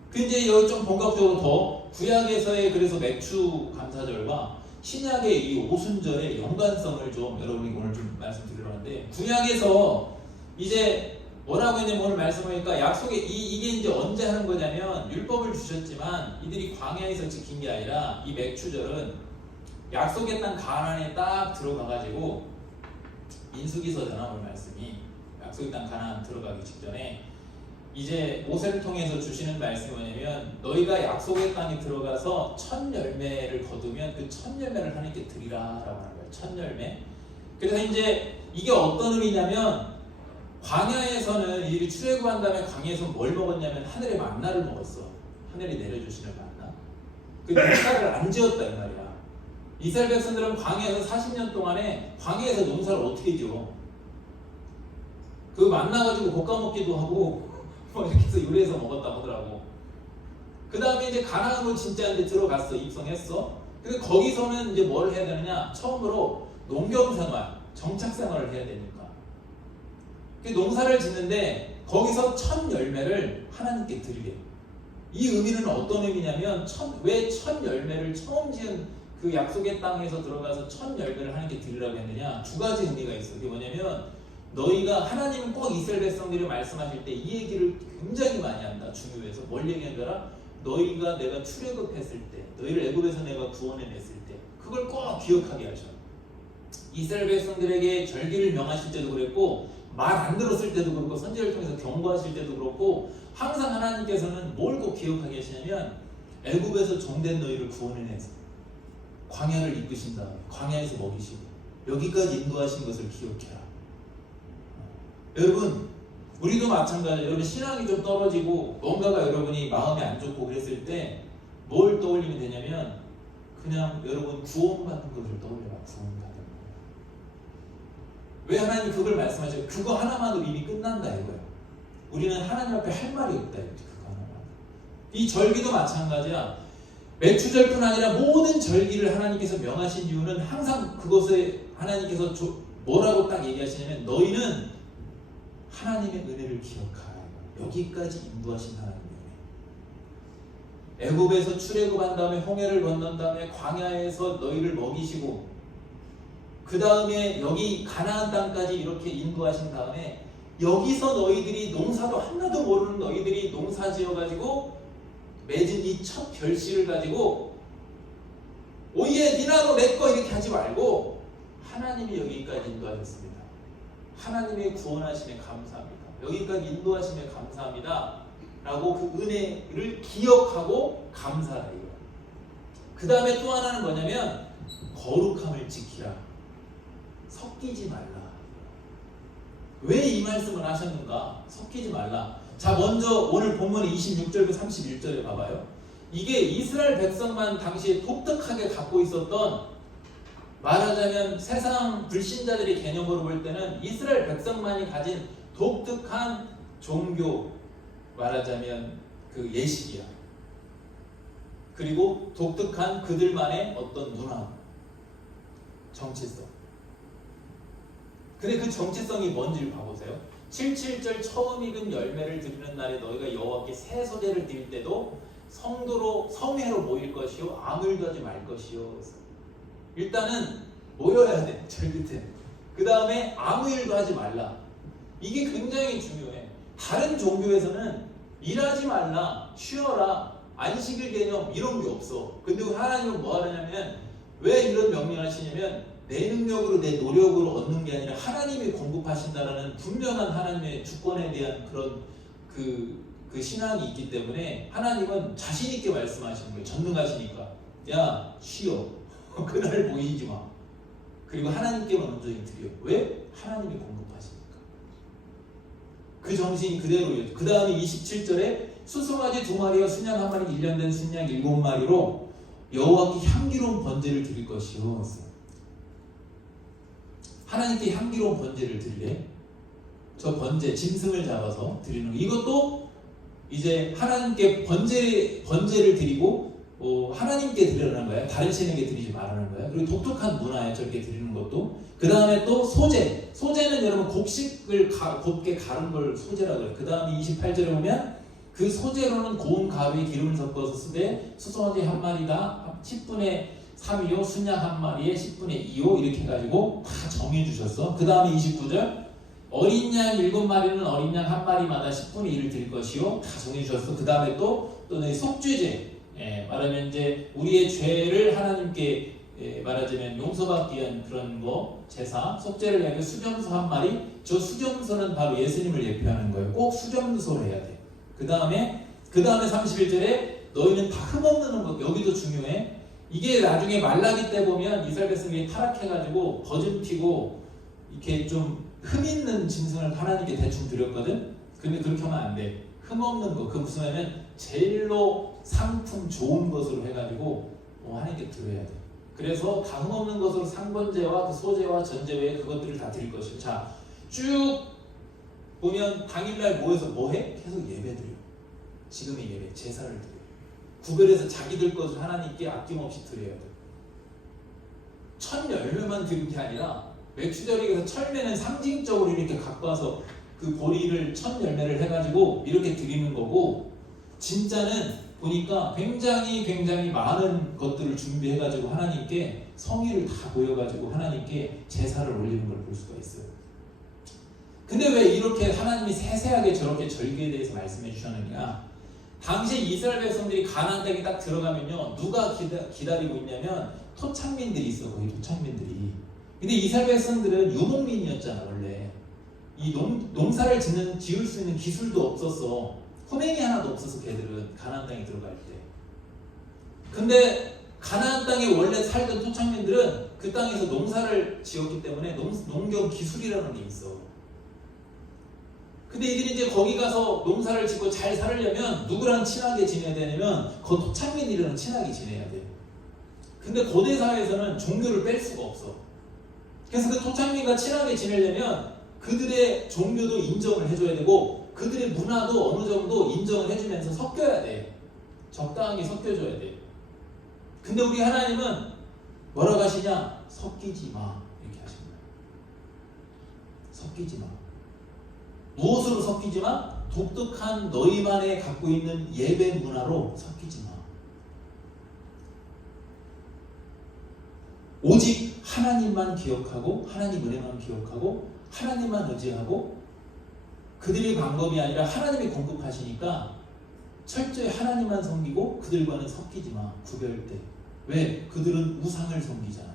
그 이제 여기 좀 본격적으로 더 구약에서의 그래서 맥추 감사절과 신약의 이 오순절의 연관성을 좀 여러분이 오늘 좀 말씀드리려고 하는데 구약에서 이제 뭐라고 했냐면 오늘 말씀하니까 약속에 이게 이제 언제 하는 거냐면 율법을 주셨지만 이들이 광야에서 지킨 게 아니라 이 맥추절은 약속의 땅 가나안에 딱 들어가가지고 민수기서잖아 오늘 말씀이 약속의 땅 가나안 들어가기 직전에 이제 모세를 통해서 주시는 말씀이 뭐냐면 너희가 약속의 땅에 들어가서 첫 열매를 거두면 그 첫 열매를 하나님께 드리라 라고 하는 거예요. 첫 열매. 그래서 이제 이게 어떤 의미냐면 광야에서는 이들이 출애굽한 다음에 광야에서 뭘 먹었냐면 하늘의 만나를 먹었어. 하늘이 내려주시는 만나. 그 농사를 안 지었다 이 말이야. 이스라엘 백성들은 광야에서 40년 동안에 광야에서 농사를 어떻게 지어? 그 만나 가지고 볶아 먹기도 하고 뭐 이렇게 해서 요리해서 먹었다고 하더라고. 그 다음에 이제 가나안으로 진짜 이제 들어갔어. 입성했어. 근데 거기서는 이제 뭘 해야 되느냐? 처음으로 농경생활, 정착생활을 해야 되니까. 농사를 짓는데 거기서 첫 열매를 하나님께 드리래요. 이 의미는 어떤 의미냐면 왜 첫 열매를 처음 지은 그 약속의 땅에서 들어가서 첫 열매를 하나님께 드리라고 했느냐? 두 가지 의미가 있어요. 그게 뭐냐면 너희가 하나님은 꼭 이스라엘 백성들이 말씀하실 때 이 얘기를 굉장히 많이 한다. 중요해서 뭘 얘기하는 거라? 너희가 내가 출애굽했을 때 너희를 애굽에서 내가 구원해냈을 때 그걸 꼭 기억하게 하셔. 이스라엘 백성들에게 절기를 명하실 때도 그랬고 말 안 들었을 때도 그렇고 선지자를 통해서 경고하실 때도 그렇고 항상 하나님께서는 뭘 꼭 기억하게 하시냐면 애굽에서 종된 너희를 구원해내서 광야를 이끄신 다음에 광야에서 먹이시고 여기까지 인도하신 것을 기억해라. 여러분 우리도 마찬가지예요. 여러분 신앙이 좀 떨어지고 뭔가가 여러분이 마음이 안 좋고 그랬을 때 뭘 떠올리면 되냐면 그냥 여러분 구원받는 것을 떠올려라. 구원받는 거. 왜 하나님 그걸 말씀하셔요? 그거 하나만으로 이미 끝난다 이거예요. 우리는 하나님 앞에 할 말이 없다 이거지. 그거 하나만. 이 절기도 마찬가지야. 매추절뿐 아니라 모든 절기를 하나님께서 명하신 이유는 항상 그것에 하나님께서 뭐라고 딱 얘기하시냐면 너희는 하나님의 은혜를 기억하라. 여기까지 인도하신 하나님의 은혜. 애굽에서 출애굽한 다음에 홍해를 건넌 다음에 광야에서 너희를 먹이시고 그 다음에 여기 가나안 땅까지 이렇게 인도하신 다음에 여기서 너희들이 농사도 하나도 모르는 너희들이 농사 지어가지고 맺은 이 첫 결실을 가지고 오예 니나도 내꺼 이렇게 하지 말고 하나님이 여기까지 인도하셨습니다. 하나님의 구원하심에 감사합니다. 여기까지 인도하심에 감사합니다 라고 그 은혜를 기억하고 감사해요. 그 다음에 또 하나는 뭐냐면 거룩함을 지키라. 섞이지 말라. 왜 이 말씀을 하셨는가? 섞이지 말라. 자, 먼저 오늘 본문의 26절부터 31절에 봐봐요. 이게 이스라엘 백성만 당시에 독특하게 갖고 있었던, 말하자면 세상 불신자들의 개념으로 볼 때는 이스라엘 백성만이 가진 독특한 종교, 말하자면 그 예식이야. 그리고 독특한 그들만의 어떤 문화, 정체성. 근데 그 정체성이 뭔지를 봐보세요. 77절 처음 익은 열매를 드리는 날에 너희가 여호와께 새 소재를 드릴 때도 성도로 성회로 모일 것이요 아무 일도 하지 말 것이요. 일단은 모여야 돼. 절기때. 그 다음에 아무 일도 하지 말라. 이게 굉장히 중요해. 다른 종교에서는 일하지 말라, 쉬어라, 안식일 개념 이런 게 없어. 근데 하나님은 뭐 하느냐면 왜 이런 명령을 하시냐면 내 능력으로 내 노력으로 얻는 게 아니라 하나님이 공급하신다라는 분명한 하나님의 주권에 대한 그런 그 신앙이 있기 때문에 하나님은 자신 있게 말씀하시는 거예요. 전능하시니까. 야, 쉬어. 그날 모이지 마. 그리고 하나님께만 온전히 드려. 왜? 하나님이 공급하시니까. 그 정신이 그대로예요. 그 다음에 27절에 수송아지 2마리와 순양 1마리 1년 된 순양 7마리로 여호와께 향기로운 번제를 드릴 것이요. 하나님께 향기로운 번제를 드리래. 저 번제, 짐승을 잡아서 드리는 거. 이것도 이제 하나님께 번제를 드리고 하나님께 드리라는 거야. 다른 신에게 드리지 말라는 거야. 그리고 독특한 문화에 저렇게 드리는 것도. 그 다음에 또 소제. 소제는 여러분 곡식을 곱게 가른 걸 소제라고 그래요. 그 다음에 28절에 보면 그 소제로는 고운 가루에 기름을 섞어서 쓰되 수송아지 1마리가 10분의 3이요 순양 1마리에 10분의 2요 이렇게 해가지고 다 정해주셨어. 그 다음에 29절 어린 양 7마리는 어린 양 1마리마다 10분의 1을 드릴 것이요 다 정해주셨어. 그 다음에 또 속죄제, 말하면 이제 우리의 죄를 하나님께 말하자면 용서받기 위한 그런 거 제사, 속죄를 위하여 수점소 1마리. 저 수점소는 바로 예수님을 예표하는 거예요. 꼭 수점소를 해야 돼. 그 다음에 31절에 너희는 다 흠없는 것. 여기도 중요해. 이게 나중에 말라기 때 보면 이스라엘 백성이 타락해가지고 거짓 피고 이렇게 좀 흠 있는 짐승을 하나님께 대충 드렸거든. 근데 그렇게 하면 안 돼. 흠 없는 거. 그 무슨 말이냐면 제일로 상품 좋은 것으로 해가지고 하나님께 드려야 돼. 그래서 다 흠 없는 것으로 상번제와 그 소제와 전제 외에 그것들을 다 드릴 것이고. 자, 쭉 보면 당일날 모여서 뭐해? 계속 예배 드려. 지금의 예배, 제사를 드려. 구별해서 자기들 것을 하나님께 아낌없이 드려야 돼. 첫 열매만 드린 게 아니라 매추절기에서 철매는 상징적으로 이렇게 갖고 와서 그 보리를 첫 열매를 해가지고 이렇게 드리는 거고, 진짜는 보니까 굉장히 많은 것들을 준비해가지고 하나님께 성의를 다 보여가지고 하나님께 제사를 올리는 걸 볼 수가 있어요. 근데 왜 이렇게 하나님이 세세하게 저렇게 절기에 대해서 말씀해 주셨느냐? 당시 이스라엘 백성들이 가나안 땅에 딱 들어가면요, 누가 기다리고 있냐면 토착민들이 있어. 거기 토착민들이. 근데 이스라엘 백성들은 유목민이었잖아. 원래 이 농사를 지을 수 있는 기술도 없었어. 호맹이 하나도 없어서 걔들은 가나안 땅에 들어갈 때. 근데 가나안 땅에 원래 살던 토착민들은 그 땅에서 농사를 지었기 때문에 농경 기술이라는 게 있어. 근데 이들이 이제 거기 가서 농사를 짓고 잘 살려면 누구랑 친하게 지내야 되냐면 그 토착민이랑 친하게 지내야 돼. 근데 고대 사회에서는 종교를 뺄 수가 없어. 그래서 그 토착민과 친하게 지내려면 그들의 종교도 인정을 해줘야 되고 그들의 문화도 어느 정도 인정을 해주면서 섞여야 돼. 적당히 섞여줘야 돼. 근데 우리 하나님은 뭐라고 하시냐? 섞이지 마. 이렇게 하십니다. 섞이지 마. 무엇으로 섞이지 마? 독특한 너희만의 갖고 있는 예배 문화로 섞이지 마. 오직 하나님만 기억하고 하나님 은혜만 기억하고 하나님만 의지하고 그들의 방법이 아니라 하나님이 공급하시니까 철저히 하나님만 섬기고 그들과는 섞이지 마. 구별돼. 왜? 그들은 우상을 섬기잖아.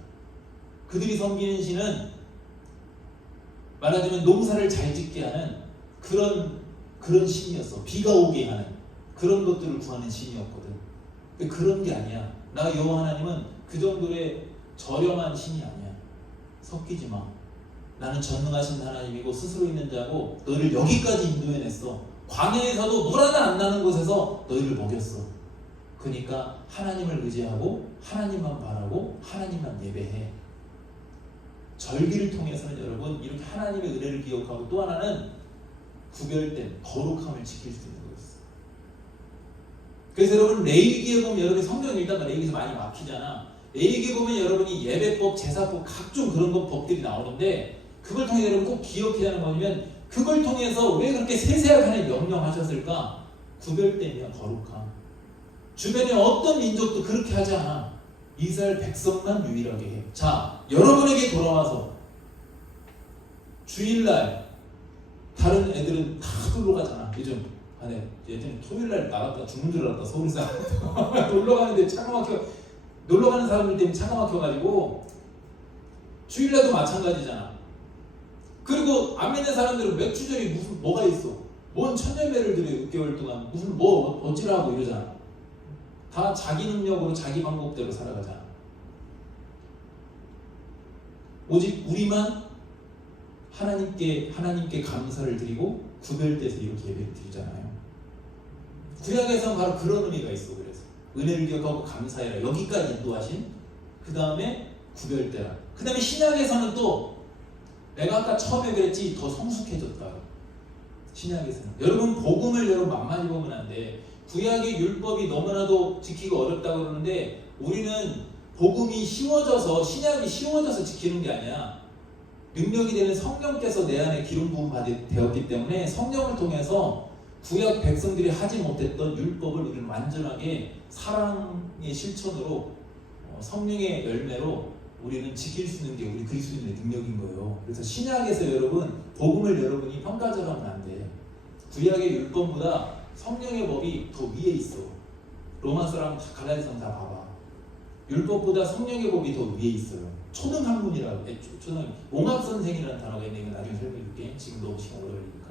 그들이 섬기는 신은 말하자면 농사를 잘 짓게 하는 그런 신이었어. 비가 오게 하는 그런 것들을 구하는 신이었거든. 근데 그런 게 아니야. 나 여호와 하나님은 그 정도의 저렴한 신이 아니야. 섞이지 마. 나는 전능하신 하나님이고 스스로 있는 자고 너희를 여기까지 인도해냈어. 광야에서도 물 하나 안 나는 곳에서 너희를 먹였어. 그러니까 하나님을 의지하고 하나님만 바라고 하나님만 예배해. 절기를 통해서는 여러분 이렇게 하나님의 은혜를 기억하고 또 하나는 구별된 거룩함을 지킬 수 있는 거였어. 그래서 여러분 레위기에 보면 여러분 성경 읽다가 레위기에서 많이 막히잖아. 레위기에 보면 여러분이 예배법, 제사법 각종 그런 법들이 나오는데 그걸 통해 여러분 꼭 기억해야 하는 거냐면 그걸 통해서 왜 그렇게 세세하게 하나님 명령하셨을까? 구별됨이야. 거룩함. 주변에 어떤 민족도 그렇게 하지 않아. 이스라엘 백성만 유일하게 해. 자, 여러분에게 돌아와서 주일날 다른 애들은 다 놀러 가잖아. 요즘 안에 예전에 토요일날 나갔다 죽는 줄 알았다. 서울 사람 놀러 가는데 차가 막혀. 놀러 가는 사람들 때문에 차가 막혀가지고 주일날도 마찬가지잖아. 그리고 안 믿는 사람들은 맥주절이 무슨 뭐가 있어? 뭔 천년배를 들여 6개월 동안 무슨 뭐 어찌라고 이러잖아. 다 자기 능력으로 자기 방법대로 살아가잖아. 오직 우리만 하나님께 감사를 드리고 구별돼서 이렇게 예배를 드리잖아요. 구약에서는 바로 그런 의미가 있어. 그래서 은혜를 기억하고 감사해라. 여기까지 인도하신 그 다음에 구별되라. 그 다음에 신약에서는 또 내가 아까 처음에 그랬지 더 성숙해졌다. 신약에서는 여러분 복음을 여러분 만만히 보면 안 돼. 구약의 율법이 너무나도 지키기 어렵다고 그러는데 우리는 복음이 쉬워져서 신약이 쉬워져서 지키는 게 아니야. 능력이 되는 성령께서 내 안에 기름 부음 되었기 때문에 성령을 통해서 구약 백성들이 하지 못했던 율법을 우리는 완전하게 사랑의 실천으로 성령의 열매로 우리는 지킬 수 있는 게 우리 그리스도인의 능력인 거예요. 그래서 신약에서 여러분 복음을 여러분이 평가적으로 하면 안 돼. 구약의 율법보다 성령의 법이 더 위에 있어. 로마서랑 갈라디아서랑 다 봐봐. 율법보다 성령의 법이 더 위에 있어요. 초등학문이라고 해. 옹합선생이라는 단어가 있는데 이거 나중에 설명해줄게. 지금 너무 시간 오래 걸리니까.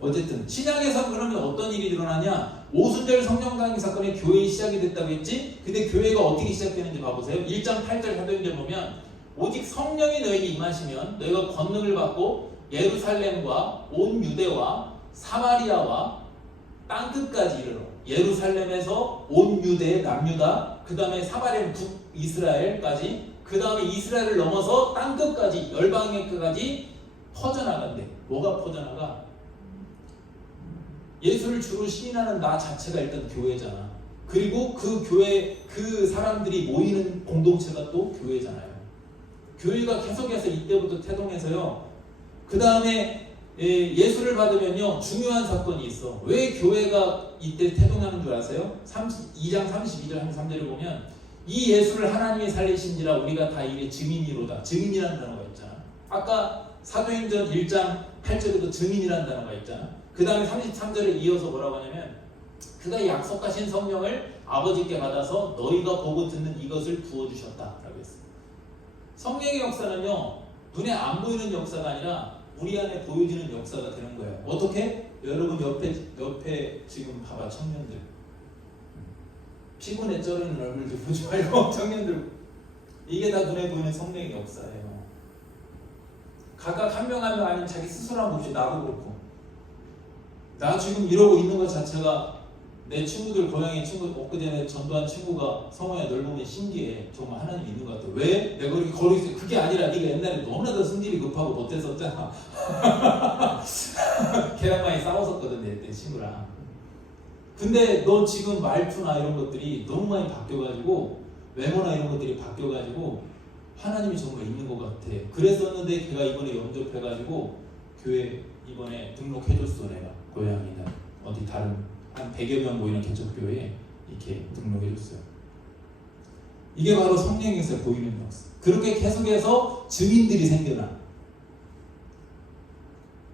어쨌든 신약에서 그러면 어떤 일이 일어나냐? 오순절 성령 강림 사건에 교회의 시작이 됐다고 했지? 근데 교회가 어떻게 시작되는지 봐보세요. 1장 8절 사도행전 보면 오직 성령이 너에게 임하시면 너희가 권능을 받고 예루살렘과 온 유대와 사마리아와 땅끝까지 이르러 예루살렘에서 온 유대 남유다 그 다음에 사마리아 북이스라엘까지 그 다음에 이스라엘을 넘어서 땅끝까지 열방의 끝까지 퍼져나간대. 뭐가 퍼져나가? 예수를 주로 시인하는 나 자체가 일단 교회잖아. 그리고 그 교회 그 사람들이 모이는 공동체가 또 교회잖아요. 교회가 계속해서 이때부터 태동해서요. 그 다음에 예수를 받으면요 중요한 사건이 있어. 왜 교회가 이때 태동하는 줄 아세요? 2장 32절 33절을 보면 이 예수를 하나님이 살리신지라 우리가 다 이게 증인이로다. 증인이라는 단어가 있잖아. 아까 사도행전 1장 8절에도 증인이라는 단어가 있잖아. 그 다음에 33절에 이어서 뭐라고 하냐면 그가 약속하신 성령을 아버지께 받아서 너희가 보고 듣는 이것을 부어주셨다 라고 했어요. 성령의 역사는요 눈에 안 보이는 역사가 아니라 우리 안에 보여지는 역사가 되는 거예요. 어떻게? 여러분 옆에 지금 봐봐 청년들 피곤해 쩔이는 얼굴 좀 보지 말고 청년들 이게 다 눈에 보이는 성령의 역사예요. 각각 한 명 한 명 아니면 자기 스스로 한번 봅시다. 나도 그렇고 나 지금 이러고 있는 것 자체가 내 친구들 고향의 친구 엊그전에 전도한 친구가 성화에 널 보면 신기해. 정말 하나님 있는 것 같아. 왜? 내가 그렇게 거리고 있어. 그게 아니라 네가 옛날에 너무나도 성질이 급하고 못했었잖아. 걔랑 많이 싸웠었거든 내 친구랑. 근데 너 지금 말투나 이런 것들이 너무 많이 바뀌어가지고 외모나 이런 것들이 바뀌어가지고 하나님이 정말 있는 것 같아. 그랬었는데 걔가 이번에 영접해가지고 교회 이번에 등록해줬어. 내가 고향이나 어디 다른 한 100여 명 모이는 개척교회에 이렇게 등록해줬어요. 이게 바로 성령에서 보이는 역사. 그렇게 계속해서 증인들이 생겨나.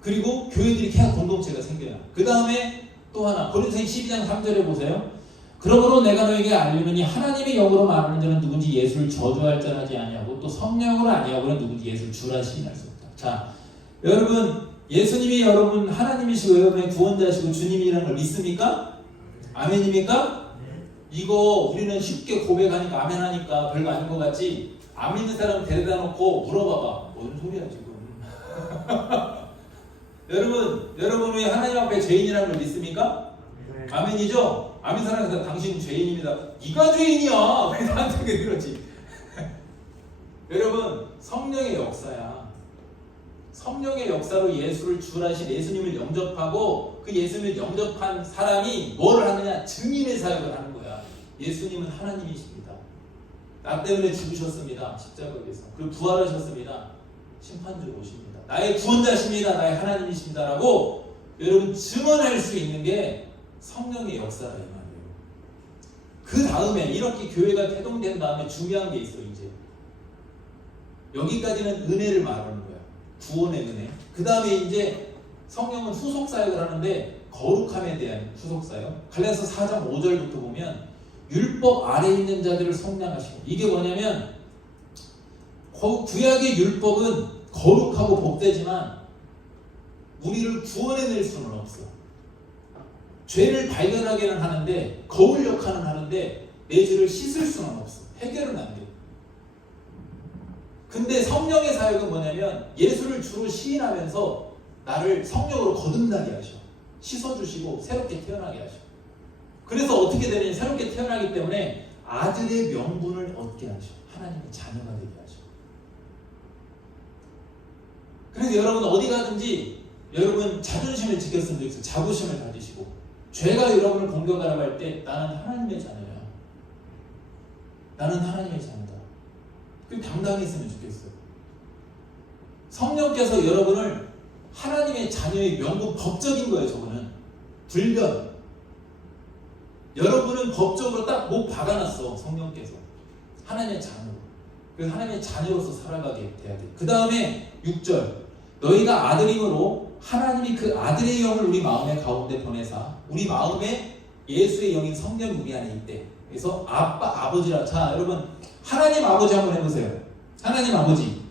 그리고 교회들이 계속 공동체가 생겨나. 그 다음에 또 하나 고린도서 12장 3절에 보세요. 그러므로 내가 너에게 알리노니 하나님의 영으로 말하는 자는 누군지 예수를 저주할 자라지 아니하고 또 성령으로 아니하고는 누군지 예수를 주라 시인할 수 없다. 자, 여러분 예수님이 여러분 하나님이시고 여러분의 구원자시고 주님이라는 걸 믿습니까? 아멘입니까? 이거 우리는 쉽게 고백하니까 아멘하니까 별거 아닌 것 같지? 안 믿는 사람 데려다 놓고 물어봐봐. 뭔 소리야 지금? 여러분 왜 하나님 앞에 죄인이라는 걸 믿습니까? 아멘이죠? 아멘 사람한테 당신 죄인입니다. 네가 죄인이야. 왜 나한테 그러지? 여러분 성령의 역사야. 성령의 역사로 예수를 주라신 예수님을 영접하고 그 예수님을 영접한 사람이 뭐를 하느냐? 증인의 사역을 하는 거야. 예수님은 하나님이십니다. 나 때문에 죽으셨습니다. 십자가에서. 그리고 부활하셨습니다. 심판주로 오십니다. 나의 구원자십니다. 나의 하나님이십니다. 라고 여러분 증언할 수 있는 게 성령의 역사라 이 말이에요. 그 다음에 이렇게 교회가 태동된 다음에 중요한 게 있어. 이제 여기까지는 은혜를 말하는 거야. 구원의 은혜. 그 다음에 이제 성령은 후속 사역을 하는데 거룩함에 대한 후속 사역. 갈라디아서 4장 5절부터 보면 율법 아래 있는 자들을 성량하시고, 이게 뭐냐면 구약의 율법은 거룩하고 복되지만 우리를 구원해낼 수는 없어. 죄를 발견하기는 하는데 거울 역할은 하는데 내 죄를 씻을 수는 없어. 해결은 안 돼. 근데 성령의 사역은 뭐냐면 예수를 주로 시인하면서 나를 성령으로 거듭나게 하셔. 씻어주시고 새롭게 태어나게 하셔. 그래서 어떻게 되느냐, 새롭게 태어나기 때문에 아들의 명분을 얻게 하셔. 하나님의 자녀가 되게 하셔. 그래서 여러분 어디 가든지 여러분 자존심을 지켰으면 좋겠어요. 자부심을 가지시고 죄가 여러분을 공격하라고 할 때 나는 하나님의 자녀야. 나는 하나님의 자녀다. 그 당당했으면 좋겠어요. 성령께서 여러분을 하나님의 자녀의 명분, 법적인 거예요. 저거는 불변. 여러분은 법적으로 딱 못 박아놨어. 성령께서 하나님의 자녀로. 그래서 하나님의 자녀로서 살아가게 돼야 돼. 그 다음에 6절 너희가 아들임으로 하나님이 그 아들의 영을 우리 마음의 가운데 보내사 우리 마음에 예수의 영인 성령이 우리 안에 있대. 그래서 아빠, 아버지라. 자 여러분 하나님 아버지 한번 해보세요. 하나님 아버지.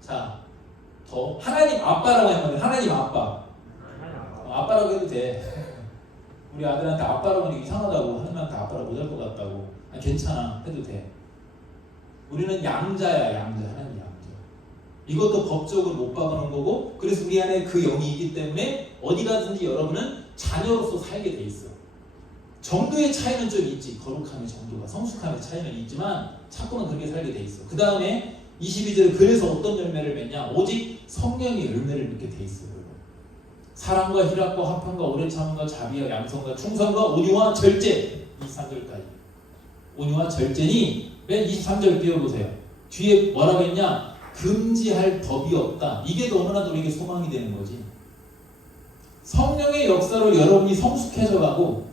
자, 더 하나님 아빠라고 하면 하나님 아빠. 아빠라고 해도 돼. 우리 아들한테 아빠라고 하니까 이상하다고, 하나님한테 아빠라고 못할 것 같다고. 아니, 괜찮아, 해도 돼. 우리는 양자야, 양자. 하나님 양자. 이것도 법적으로 못 박아놓은 거고, 그래서 우리 안에 그 영이 있기 때문에 어디 가든지 여러분은 자녀로서 살게 돼 있어. 정도의 차이는 좀 있지. 거룩함의 정도가, 성숙함의 차이는 있지만 자꾸만 그렇게 살게 돼 있어. 그 다음에 22절에 그래서 어떤 열매를 맺냐? 오직 성령의 열매를 맺게 돼 있어요. 사랑과 희락과 화평과 오래 참음과 자비와 양성과 충성과 온유와 절제. 23절까지. 온유와 절제니 맨 23절 띄워보세요. 뒤에 뭐라고 했냐? 금지할 법이 없다. 이게 너무나도 우리에게 소망이 되는 거지. 성령의 역사로 여러분이 성숙해져 가고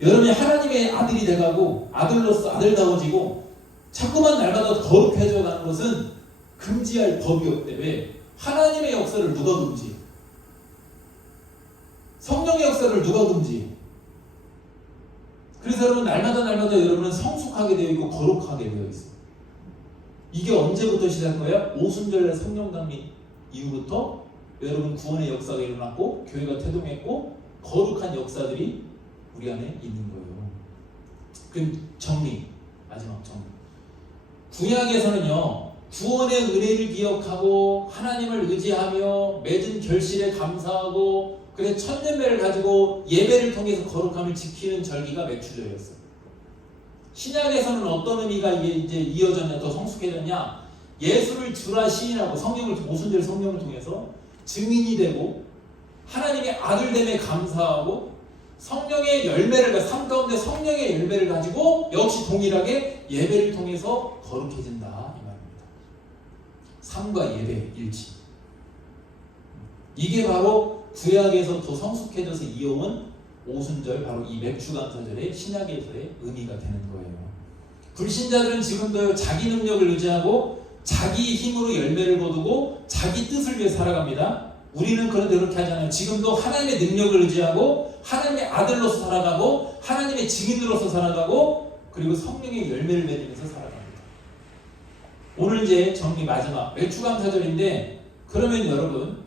여러분이 하나님의 아들이 돼가고 아들로서 아들다워지고 자꾸만 날마다 거룩해져 가는 것은 금지할 법이 없대. 왜? 하나님의 역사를 누가 금지해? 성령의 역사를 누가 금지해? 그래서 여러분 날마다 여러분은 성숙하게 되어 있고 거룩하게 되어 있어. 이게 언제부터 시작한 거야? 오순절날 성령 강림 이후부터 여러분 구원의 역사가 일어났고 교회가 태동했고 거룩한 역사들이 우리 안에 있는 거예요. 그 정리, 마지막 정리. 구약에서는요 구원의 은혜를 기억하고 하나님을 의지하며 맺은 결실에 감사하고 그 그래서 첫 열매를 가지고 예배를 통해서 거룩함을 지키는 절기가 맥주절이었어요. 신약에서는 어떤 의미가 이게 이제 이어졌냐, 더 성숙해졌냐? 예수를 주라 시인하고 성령을 오순절 성령을 통해서 증인이 되고 하나님의 아들됨에 감사하고 성령의 열매를 삶 가운데 성령의 열매를 가지고 역시 동일하게 예배를 통해서 거룩해진다 이 말입니다. 삶과 예배 일치. 이게 바로 구약에서 더 성숙해져서 이어온 오순절, 바로 이 맥주감사절의 신약에서의 의미가 되는 거예요. 불신자들은 지금도 자기 능력을 의지하고 자기 힘으로 열매를 거두고 자기 뜻을 위해 살아갑니다. 우리는 그런데 그렇게 하잖아요. 지금도 하나님의 능력을 의지하고 하나님의 아들로서 살아가고 하나님의 증인으로서 살아가고 그리고 성령의 열매를 맺으면서 살아갑니다. 오늘 이제 정리 마지막 맥주감사절인데 그러면 여러분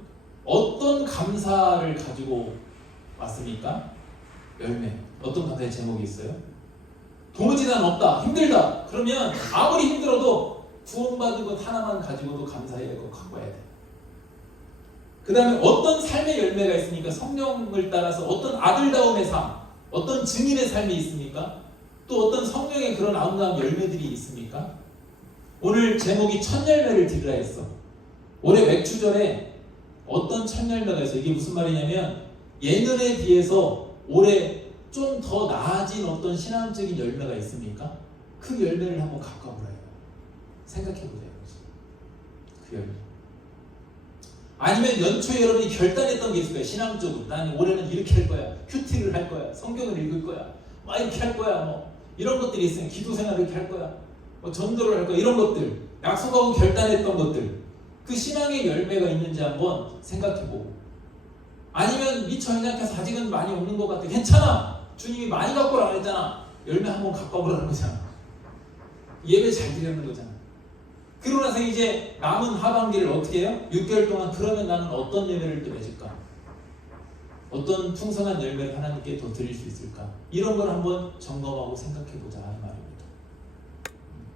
어떤 감사를 가지고 왔습니까? 열매. 어떤 감사의 제목이 있어요? 도무지 난 없다. 힘들다. 그러면 아무리 힘들어도 구원받은 것 하나만 가지고도 감사해야 될 것 갖고 와야 돼. 그 다음에 어떤 삶의 열매가 있습니까? 성령을 따라서 어떤 아들다움의 삶, 어떤 증인의 삶이 있습니까? 또 어떤 성령의 그런 아름다운 열매들이 있습니까? 오늘 제목이 첫 열매를 드리라 했어. 올해 맥주절에 어떤 첫 열매가 있어? 이게 무슨 말이냐면 예년에 비해서 올해 좀 더 나아진 어떤 신앙적인 열매가 있습니까? 그 열매를 한번 가까워보라 해요. 생각해보세요. 그 열매. 아니면 연초에 여러분이 결단했던 게 있을 거예요. 신앙적으로. 나는 올해는 이렇게 할 거야. 큐티를 할 거야. 성경을 읽을 거야. 막 이렇게 할 거야. 뭐 이런 것들이 있으면 기도 생활을 이렇게 할 거야. 뭐 전도를 할 거야. 이런 것들. 약속하고 결단했던 것들. 그 신앙의 열매가 있는지 한번 생각해보고. 아니면 미처 연약해서 아직은 많이 없는 것 같아. 괜찮아. 주님이 많이 갖고 오라고 했잖아. 열매 한번 갖고 오라는 거잖아. 예배 잘 드리는 거잖아. 그러고 나서 이제 남은 하반기를 어떻게 해요? 6개월 동안 그러면 나는 어떤 열매를 또 맺을까? 어떤 풍성한 열매를 하나님께 더 드릴 수 있을까? 이런 걸 한번 점검하고 생각해보자 이 말입니다.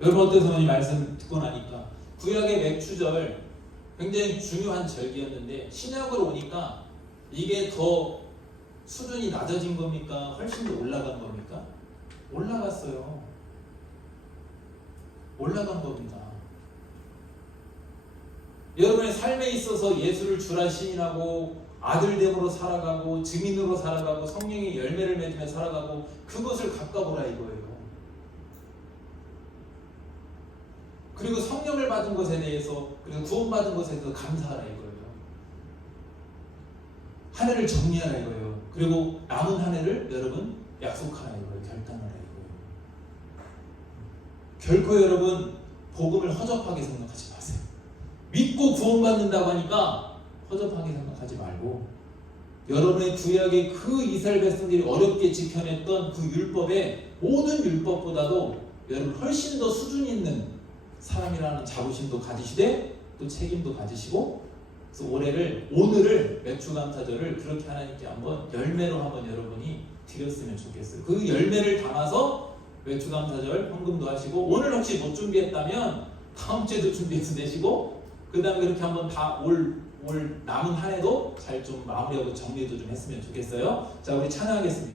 여러분 어때서 이 말씀 듣고 나니까 구약의 맥주절 굉장히 중요한 절기였는데 신약으로 오니까 이게 더 수준이 낮아진 겁니까? 훨씬 더 올라간 겁니까? 올라갔어요. 올라간 겁니다. 여러분의 삶에 있어서 예수를 주라 시인하고 아들됨으로 살아가고 증인으로 살아가고 성령의 열매를 맺으며 살아가고 그것을 가까워라 이거예요. 그리고 성령을 받은 것에 대해서 그리고 구원받은 것에 대해서 감사하라 이거예요. 한 해를 정리하라 이거예요. 그리고 남은 한 해를 여러분 약속하라 이거예요. 결단하라 이거예요. 결코 여러분 복음을 허접하게 생각하지 마세요. 믿고 구원받는다고 하니까 허접하게 생각하지 말고 여러분의 구약의 그 이스라엘 백성들이 어렵게 지켜냈던 그 율법의 모든 율법보다도 여러분 훨씬 더 수준 있는 사람이라는 자부심도 가지시되 또 책임도 가지시고 그래서 오늘을 맥주감사절을 그렇게 하나님께 한번 열매로 한번 여러분이 드렸으면 좋겠어요. 그 열매를 담아서 맥주감사절 헌금도 하시고 오늘 혹시 못 준비했다면 다음 주에도 준비해서 내시고 그 다음에 그렇게 한번 다 올 남은 한 해도 잘 좀 마무리하고 정리도 좀 했으면 좋겠어요. 자, 우리 찬양하겠습니다.